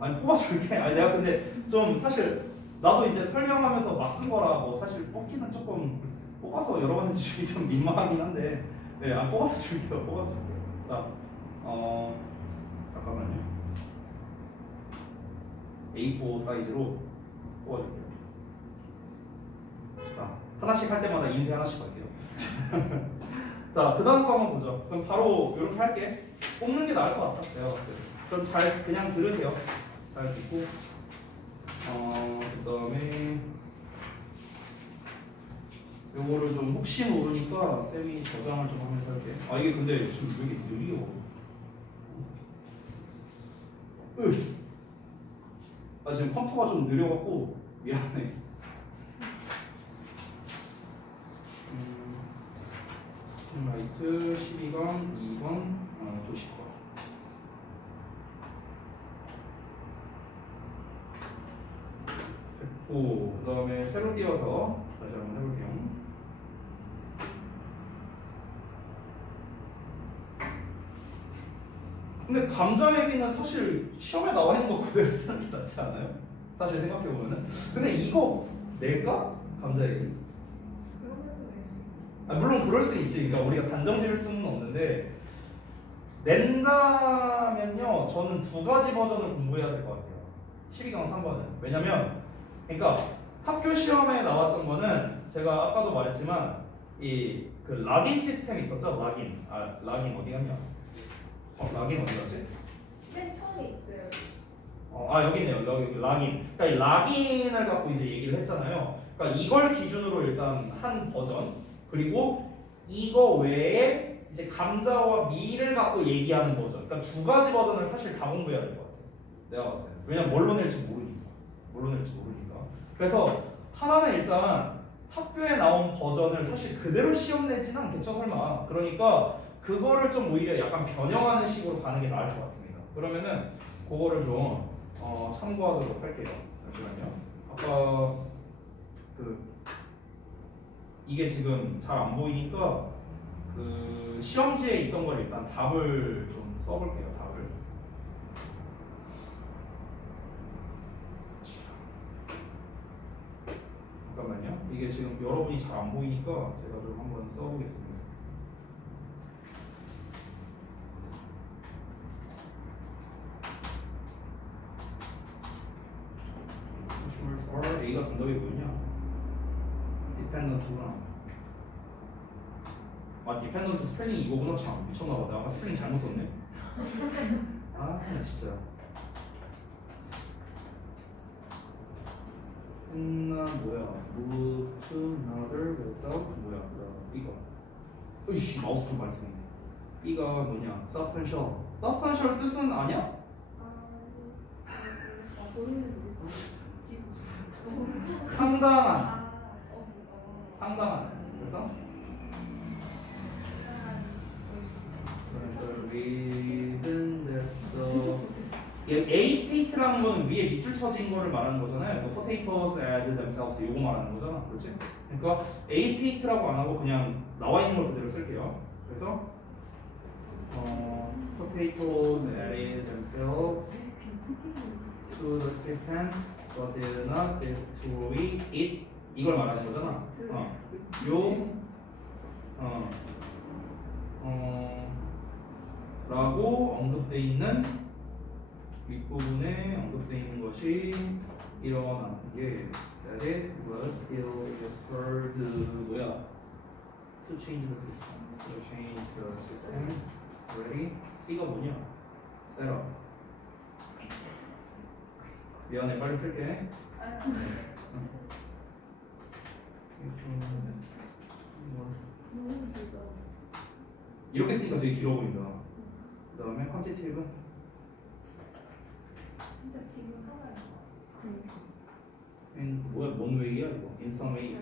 아니 뽑아줄게. 아니 내가 근데 좀 사실 나도 이제 설명하면서 막 쓴 거라고 사실 뽑기는 조금 뽑아서 여러 번 주기 좀 민망하긴 한데 네, 뽑아서 줄게요. 뽑아서 줄게요. 자, 잠깐만요. A4 사이즈로 뽑아줄게요. 자, 하나씩 할 때마다 인쇄 하나씩 할게요. 자, 그 다음 거 한번 보죠. 그럼 바로 이렇게 할게. 뽑는 게 나을 것 같아. 내가 봤을 때. 그럼 잘 그냥 들으세요. 잘 듣고. 그 다음에 요거를 좀 혹시 모르니까 쌤이 저장을 좀 하면서 할게. 아 이게 근데 지금 왜 이렇게 느려? 아 지금 컴퓨터가 좀 느려갖고 미안해. 라이트 12번, 2번, 도시권. 됐고, 그 다음에 새로 띄어서 다시 한번 해볼게요. 근데 감자 얘기는 사실 시험에 나와 있는 거 그대로 쓰는 게 낫지 않아요? 사실 생각해보면은. 근데 이거 낼까? 감자 얘기? 물론 그럴 수 있지. 그러니까 우리가 단정 지을 수는 없는데 낸다면요 저는 두 가지 버전을 공부해야 될 것 같아요. 12강 3번은. 왜냐면 그러니까 학교 시험에 나왔던 거는 제가 아까도 말했지만 이 그 락인 시스템이 있었죠. 락인. 락인 어디 갔냐? 락인 어디 갔지? 맨 처음에 있어요. 여기 있네요. 여기 락인. 그러니까 이 락인을 갖고 이제 얘기를 했잖아요. 그러니까 이걸 기준으로 일단 한 버전. 그리고 이거 외에 이제 감자와 미를 갖고 얘기하는 버전. 그러니까 두 가지 버전을 사실 다 공부해야 될 것 같아요. 내가 봤을 때. 왜냐면 뭘로 낼지 모르니까. 그래서 하나는 일단 학교에 나온 버전을 사실 그대로 시험 내지는 않겠죠, 설마. 그러니까 그거를 좀 오히려 약간 변형하는 식으로 가는 게 나을 것 같습니다. 그러면은 그거를 좀 참고하도록 할게요. 잠시만요. 아까 이게 지금 잘 안 보이니까 그 시험지에 있던 걸 일단 답을 좀 써볼게요. 답을. 잠깐만요. 이게 지금 여러분이 잘 안 보이니까 제가 좀 한번 써보겠습니다. A가 정답이 뭐냐? 디펜던트구나. 디펜던트 스펠링 이거구나. 참 미쳤나봐. 내가 아까 스펠링 잘못 썼네. 진짜. 뭐야? Move to another vessel. 뭐야? B가. 으이씨 마우스 좀 많이 쓰네. B가 뭐냐? Substantial. Substantial 뜻은 아냐? 상당한. 상당한. 그래서 the reason that A state라는 거는 위에 밑줄 쳐진 거를 말하는 거잖아요. The potatoes add themselves 이거 말하는 거잖아. 그렇지? 그러니까 A state라고 안 하고 그냥 나와 있는 걸 그대로 쓸게요. 그래서 potatoes add themselves to the system but did not destroy it 이걸 말하는 거잖아. 라고 언급돼 있는 윗부분에 언급돼 있는 것이 일어난 게 that it was still effort 뭐야? To change the system. To change the system. Ready? C가 뭐냐? Setup. 미안해, 빨리 쓸게. 이렇게 쓰니까 되게 길어 보인다. 그 다음에 컴퓨티브는 진짜 지금 하나요. 뭐야, 뭔 웨이야 이거? In some way.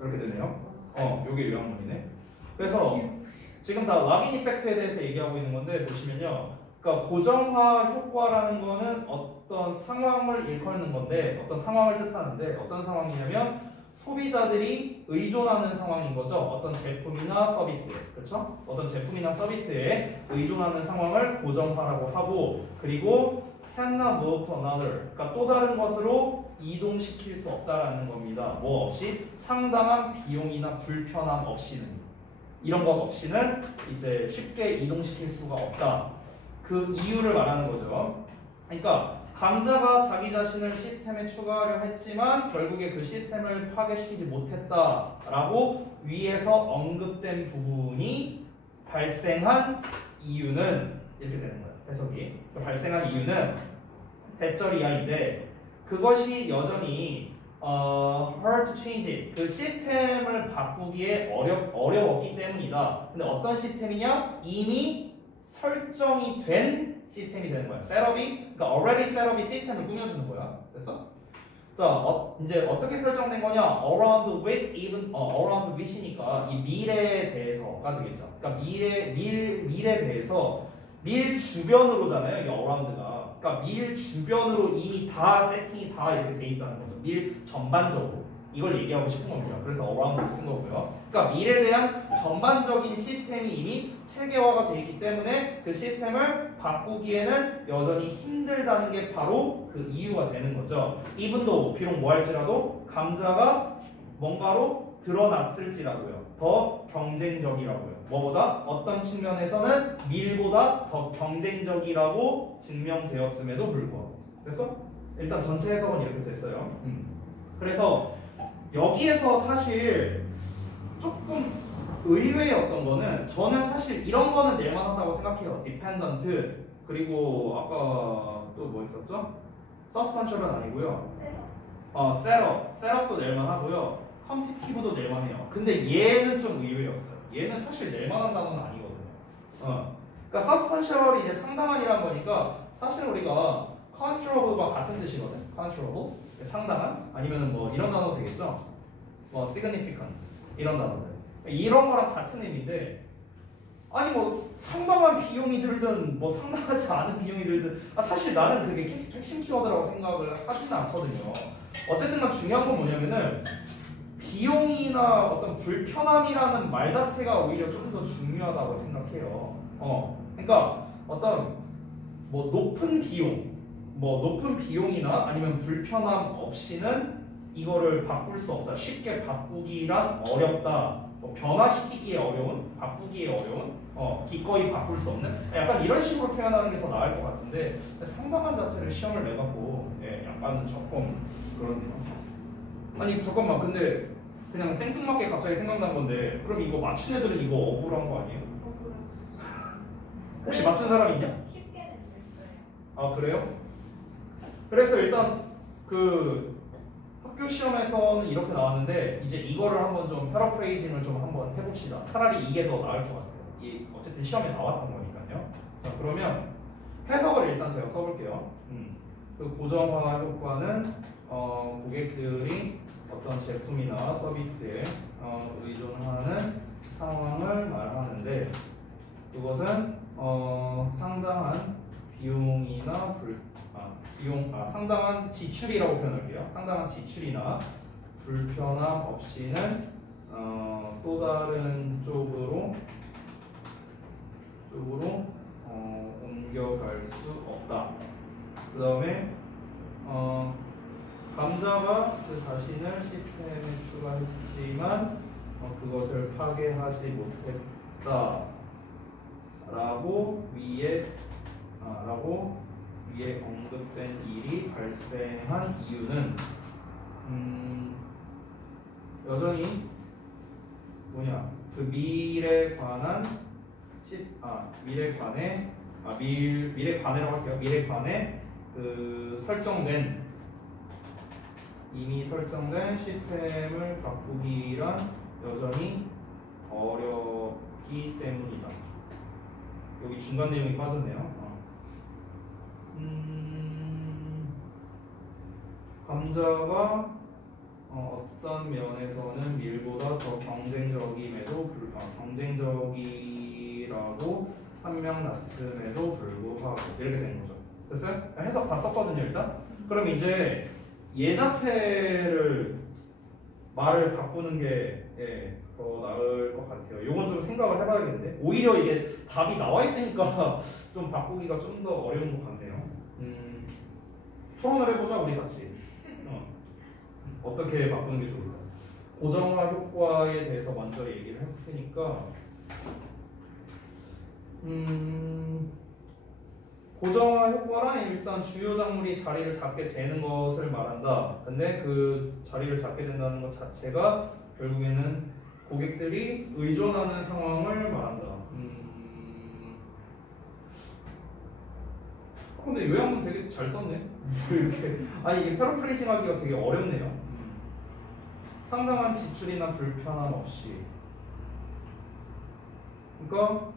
이렇게 되네요. 요게 요약문이네. 그래서 지금 다 락인 이펙트에 대해서 얘기하고 있는 건데 보시면요. 그러니까 고정화 효과라는 거는 어떤 상황을 일컫는 건데 어떤 상황을 뜻하는데 어떤 상황이냐면 소비자들이 의존하는 상황인 거죠. 어떤 제품이나 서비스에. 그렇죠? 어떤 제품이나 서비스에 의존하는 상황을 고정화라고 하고 그리고 cannot move to another. 그러니까 또 다른 것으로 이동시킬 수 없다라는 겁니다. 뭐 없이? 상당한 비용이나 불편함 없이는. 이런 것 없이는 이제 쉽게 이동시킬 수가 없다. 그 이유를 말하는 거죠. 그러니까 감자가 자기 자신을 시스템에 추가하려 했지만 결국에 그 시스템을 파괴시키지 못했다라고 위에서 언급된 부분이 발생한 이유는 이렇게 되는 거예요. 해석이. 발생한 이유는 대절이하인데 그것이 여전히 hard to change it. 그 시스템을 바꾸기에 어려웠기 때문이다. 근데 어떤 시스템이냐? 이미 설정이 된 시스템이 되는 거야. 셋업이, 그러니까 already 셋업이 시스템을 꾸며주는 거야. 됐어? 자, 이제 어떻게 설정된 거냐? around which이니까 이 밀에 대해서가 되겠죠. 그러니까 밀에 대해서 밀 주변으로잖아요. 이 around가. 그러니까 밀 주변으로 이미 다 세팅이 다 이렇게 돼 있다는 거죠. 밀 전반적으로. 이걸 얘기하고 싶은 겁니다. 그래서 around를 쓴 거고요. 그러니까 밀에 대한 전반적인 시스템이 이미 체계화가 돼 있기 때문에 그 시스템을 바꾸기에는 여전히 힘들다는 게 바로 그 이유가 되는 거죠. 이분도 비록 뭐 할지라도 감자가 뭔가로 드러났을지라도요. 더 경쟁적이라고요. 뭐보다? 어떤 측면에서는 밀보다 더 경쟁적이라고 증명되었음에도 불구하고. 그래서 일단 전체 해석은 이렇게 됐어요. 그래서 여기에서 사실 조금 의외였던 거는 저는 사실 이런 거는 낼만하다고 생각해요. dependent 그리고 아까 또 뭐 있었죠? substantial은 아니고요. 셋업도 낼만하고요. 컴피티브도 낼만해요. 근데 얘는 좀 의외였어요. 얘는 사실 낼만한 단어는 아니거든요. 그러니까 substantial이 이제 상당한이란 거니까 사실 우리가 considerable과 같은 뜻이거든. considerable 상당한 아니면 뭐 이런 단어 되겠죠. 뭐 significant 이런 단어들. 이런 거랑 같은 의미인데 아니 뭐 상당한 비용이 들든 뭐 상당하지 않은 비용이 들든 사실 나는 그게 핵심 키워드라고 생각을 하지는 않거든요. 어쨌든 간 중요한 건 뭐냐면은 비용이나 어떤 불편함이라는 말 자체가 오히려 좀 더 중요하다고 생각해요. 그러니까 어떤 뭐 높은 비용이나 아니면 불편함 없이는 이거를 바꿀 수 없다. 쉽게 바꾸기란 어렵다. 뭐 변화시키기에 어려운, 바꾸기에 어려운, 기꺼이 바꿀 수 없는 약간 이런 식으로 표현하는 게 더 나을 것 같은데 상당한 자체를 시험을 내갖고 약간은 조금 그런데요. 아니 잠깐만 근데 그냥 생뚱맞게 갑자기 생각난 건데 그럼 이거 맞춘 애들은 이거 억울한 거 아니에요? 혹시 맞춘 사람 있냐? 쉽게는 됐어요. 아 그래요? 그래서 일단 그 학교 시험에서는 이렇게 나왔는데 이제 이거를 한번 좀 패러프레이징을 좀 한번 해봅시다. 차라리 이게 더 나을 것 같아요. 이 어쨌든 시험에 나왔던 거니까요. 자 그러면 해석을 일단 제가 써볼게요. 그 고정화 효과는 고객들이 어떤 제품이나 서비스에 의존하는 상황을 말하는데 그것은 상당한 비용이나 상당한 지출이라고 표현할게요. 상당한 지출이나 불편함 없이는 또 다른 쪽으로 옮겨갈 수 없다. 그 다음에 감자가 그 자신을 시스템에 추가했지만 그것을 파괴하지 못했다. 라고 위에 언급된 일이 발생한 이유는 여전히 뭐냐 그 미래에 관한 미래관이라고 할게요. 미래관에 그 이미 설정된 시스템을 바꾸기란 여전히 어렵기 때문이다. 여기 중간 내용이 빠졌네요. 감자가 어떤 면에서는 밀보다 더 경쟁적이라고 판명났음에도 불구하고 이렇게 되는 거죠. 됐어요? 해석 다 썼거든요 일단. 그럼 이제 얘 자체를 말을 바꾸는 게 더 나을 것 같아요. 이건 좀 생각을 해봐야겠는데 오히려 이게 답이 나와 있으니까 좀 바꾸기가 좀 더 어려운 것 같네요. 토론을 해보자 우리 같이. 어떻게 바꾸는 게 좋을까? 고정화 효과에 대해서 먼저 얘기를 했으니까 고정화 효과란 일단 주요 작물이 자리를 잡게 되는 것을 말한다. 근데 그 자리를 잡게 된다는 것 자체가 결국에는 고객들이 의존하는 상황을 말한다. 근데 요약문 되게 잘 썼네. 이렇게 이게 패러프레이징 하기가 되게 어렵네요. 상당한 지출이나 불편함 없이. 그러니까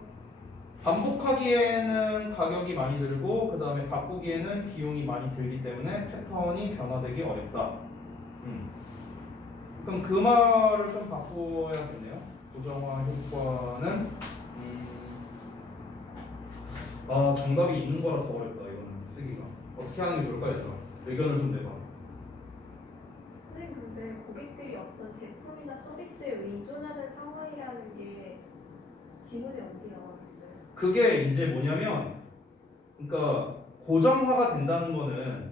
반복하기에는 가격이 많이 들고 그 다음에 바꾸기에는 비용이 많이 들기 때문에 패턴이 변화되기 어렵다. 그럼 그 말을 좀 바꿔야겠네요. 고정화 효과는 정답이 있는 거라 더 어렵다. 이거는 쓰기가 어떻게 하는 게 좋을까 얘들아? 의견을 좀 내봐. 선생님 근데 고객들이 어떤 제품이나 서비스에 의존하는 상황이라는 게 지문에 어디 나와 있어요? 그게 이제 뭐냐면 그러니까 고정화가 된다는 거는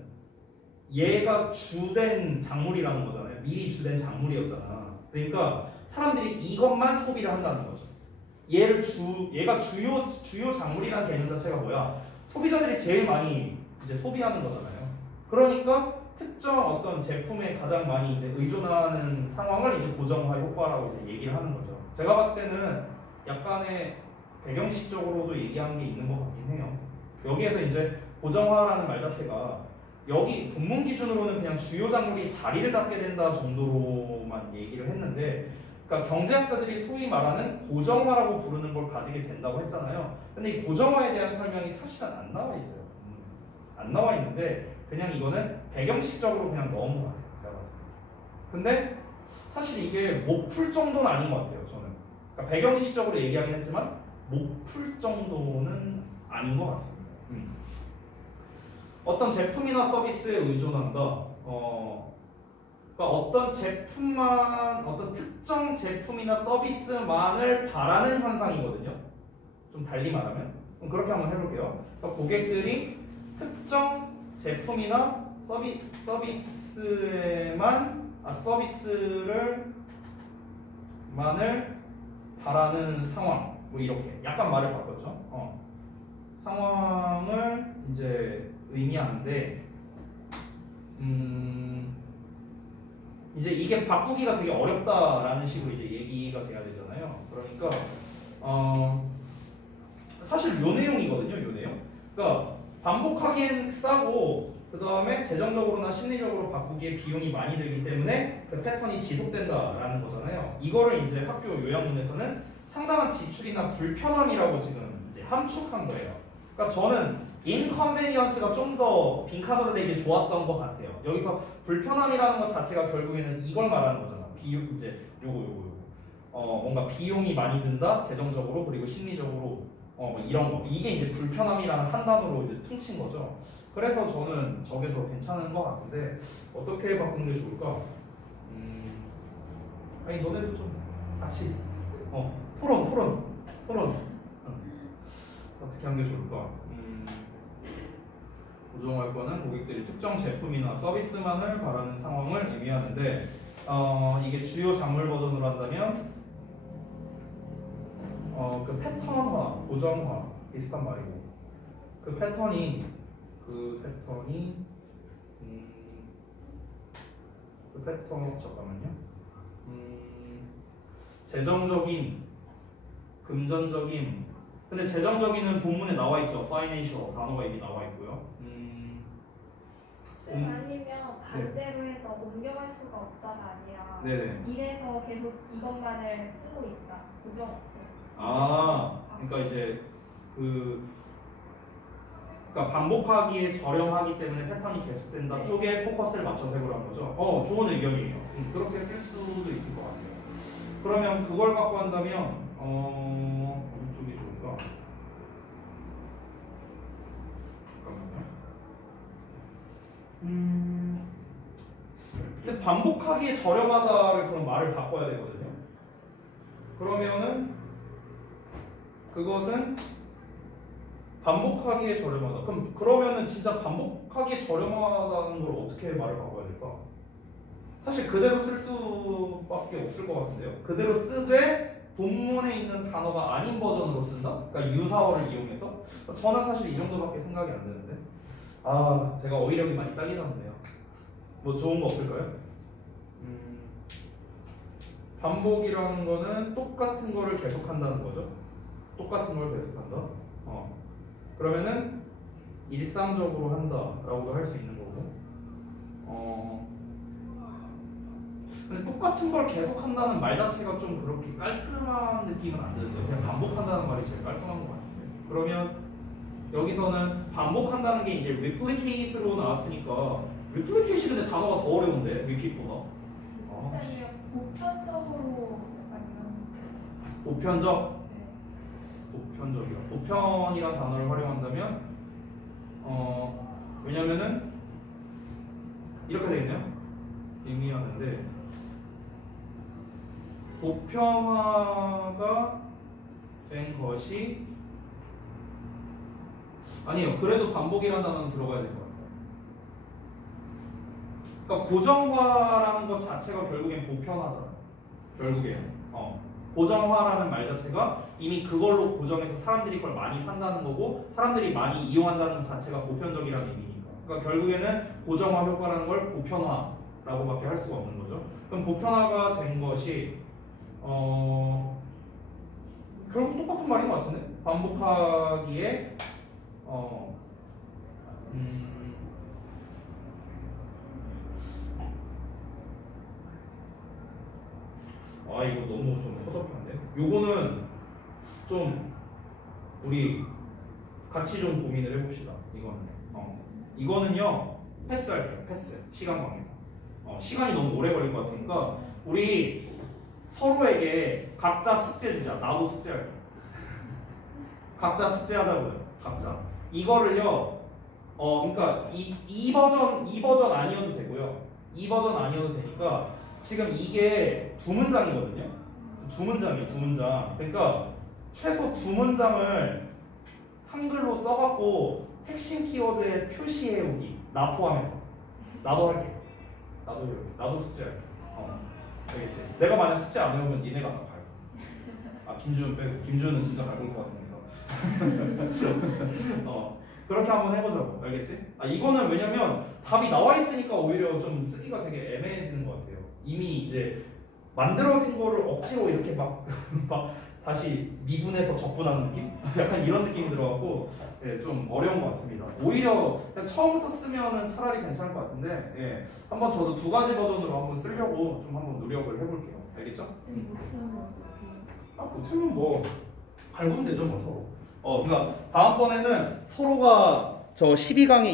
얘가 주된 작물이라는 거잖아요. 미리 주된 작물이었잖아. 그러니까 사람들이 이것만 소비를 한다는 거죠. 얘가 주요 작물이라는 개념 자체가 뭐야? 소비자들이 제일 많이 이제 소비하는 거잖아요. 그러니까 특정 어떤 제품에 가장 많이 이제 의존하는 상황을 이제 고정화 효과라고 이제 얘기를 하는 거죠. 제가 봤을 때는 약간의 배경식적으로도 얘기하는 게 있는 것 같긴 해요. 여기에서 이제 고정화라는 말 자체가 여기 본문 기준으로는 그냥 주요 작물이 자리를 잡게 된다 정도로만 얘기를 했는데, 그러니까 경제학자들이 소위 말하는 고정화라고 부르는 걸 가지게 된다고 했잖아요. 근데 이 고정화에 대한 설명이 사실은 안 나와 있어요. 안 나와 있는데 그냥 이거는 배경식적으로 그냥 넣은 것 같아요. 제가 봤을 때. 근데 사실 이게 못 풀 정도는 아닌 것 같아요. 저는. 그러니까 배경식적으로 얘기하긴 했지만 못 풀 정도는 아닌 것 같습니다. 어떤 제품이나 서비스에 의존한다. 그러니까 어떤 특정 제품이나 서비스만을 바라는 현상이거든요. 좀 달리 말하면. 그럼 그렇게 한번 해볼게요. 그러니까 고객들이 특정 제품이나 서비스만을 바라는 상황. 뭐 이렇게 약간 말을 바꿨죠. 상황을 이제 의미하는데 이제 이게 바꾸기가 되게 어렵다라는 식으로 이제 얘기가 돼야 되잖아요. 그러니까 사실 요 내용이거든요. 요 내용. 그러니까 반복하기엔 싸고 그 다음에 재정적으로나 심리적으로 바꾸기에 비용이 많이 들기 때문에 그 패턴이 지속된다라는 거잖아요. 이거를 이제 학교 요약문에서는 상당한 지출이나 불편함이라고 지금 이제 함축한 거예요. 그러니까 저는 인컨베니언스가 좀 더 빈칸으로 되게 좋았던 것 같아요. 여기서 불편함이라는 것 자체가 결국에는 이걸 말하는 거잖아. 비용 이제 요거 뭔가 비용이 많이 든다, 재정적으로 그리고 심리적으로 뭐 이런 거. 이게 이제 불편함이라는 한 단어로 이제 퉁친 거죠. 그래서 저는 저게 더 괜찮은 것 같은데 어떻게 바꾸는 게 좋을까? 아니 너네도 좀 같이 토론. 어떻게 하는 게 좋을까? 고정할 거는 고객들이 특정 제품이나 서비스만을 바라는 상황을 의미하는데 이게 주요 작물 버전으로 한다면 그 패턴화, 고정화 비슷한 말이고 그 패턴이 그 패턴이 그 패턴 잠깐만요. 재정적인, 금전적인. 근데 재정적인은 본문에 나와 있죠. financial 단어가 이미 나와 있고요. 아니면 반대로 해서 옮겨갈 수가 없다가 아니라 네네. 이래서 계속 이것만을 쓰고 있다. 고정. 그러니까 이제 그러니까 반복하기에 저렴하기 때문에 패턴이 계속된다 쪽에 포커스를 맞춰서 해보라는 거죠. 좋은 의견이에요. 그렇게 쓸 수도 있을 것 같아요. 그러면 그걸 갖고 한다면 어느 쪽이 좋을까? 잠깐만요. 근데 반복하기에 저렴하다를 그럼 말을 바꿔야 되거든요. 그러면은 그것은 반복하기에 저렴하다. 그러면은 진짜 반복하기에 저렴하다는 걸 어떻게 말을 바꿔야 될까? 사실 그대로 쓸 수밖에 없을 것 같은데요. 그대로 쓰되 본문에 있는 단어가 아닌 버전으로 쓴다? 그러니까 유사어를 이용해서? 저는 사실 이 정도밖에 생각이 안 드는데. 제가 어휘력이 많이 딸리나 보네요. 뭐 좋은 거 없을까요? 반복이라는 거는 똑같은 거를 계속한다는 거죠. 똑같은 걸 계속한다. 그러면은 일상적으로 한다라고도 할 수 있는 거고. 근데 똑같은 걸 계속한다는 말 자체가 좀 그렇게 깔끔한 느낌은 안 드는데 그냥 반복한다는 말이 제일 깔끔한 것 같은데. 그러면 여기서는 반복한다는 게 이제 replicate로 나왔으니까 replicate이 근데 단어가 더 어려운데 repeat보다. 아니면 보편적으로 약간 이런. 보편적? 네. 보편적이요. 보편이란 단어를 활용한다면 왜냐면은 이렇게 되겠네요. 의미하는데 보편화가 된 것이 아니요. 그래도 반복이라는 단어는 들어가야 될 것 같아요. 그러니까 고정화라는 것 자체가 결국엔 보편화잖아요. 결국엔 고정화라는 말 자체가 이미 그걸로 고정해서 사람들이 그걸 많이 산다는 거고 사람들이 많이 이용한다는 것 자체가 보편적이라는 의미니까. 그러니까 결국에는 고정화 효과라는 걸 보편화라고밖에 할 수가 없는 거죠. 그럼 보편화가 된 것이 결국 똑같은 말인 것 같은데 반복하기에 이거 너무 좀 허접한데? 요거는 좀 우리 같이 좀 고민을 해봅시다. 이거는요 패스할게요. 패스. 시간 관계상. 시간이 너무 오래 걸릴 것 같으니까 우리 서로에게 각자 숙제 주자. 나도 숙제할게. 각자 숙제하자고요. 각자. 이거를요. 그러니까 이 버전 아니어도 되고요. 이 버전 아니어도 되니까 지금 이게 두 문장이거든요. 두 문장이에요. 두 문장. 그러니까 최소 두 문장을 한글로 써갖고 핵심 키워드에 표시해오기. 나 포함해서. 나도 할게. 나도 숙제할게. 알겠지? 내가 만약 숙제 안 해오면 니네가 다 갈고. 김주는 빼고. 김주는 진짜 갈걸 것 같으니까. 그렇게 한번 해보자고. 알겠지? 이거는 왜냐면 답이 나와 있으니까 오히려 좀 쓰기가 되게 애매해지는 것 같아요. 이미 이제 만들어진 거를 억지로 이렇게 막 다시 미분해서 적분하는 느낌? 약간 이런 느낌이 들어갖고 좀 어려운 것 같습니다. 오히려 그냥 처음부터 쓰면은 차라리 괜찮을 것 같은데 한번 저도 두 가지 버전으로 한번 쓰려고 좀 한번 노력을 해볼게요. 알겠죠? 못하면 뭐 갈구면 되죠 뭐 서로. 그러니까 다음번에는 서로가 저 12강에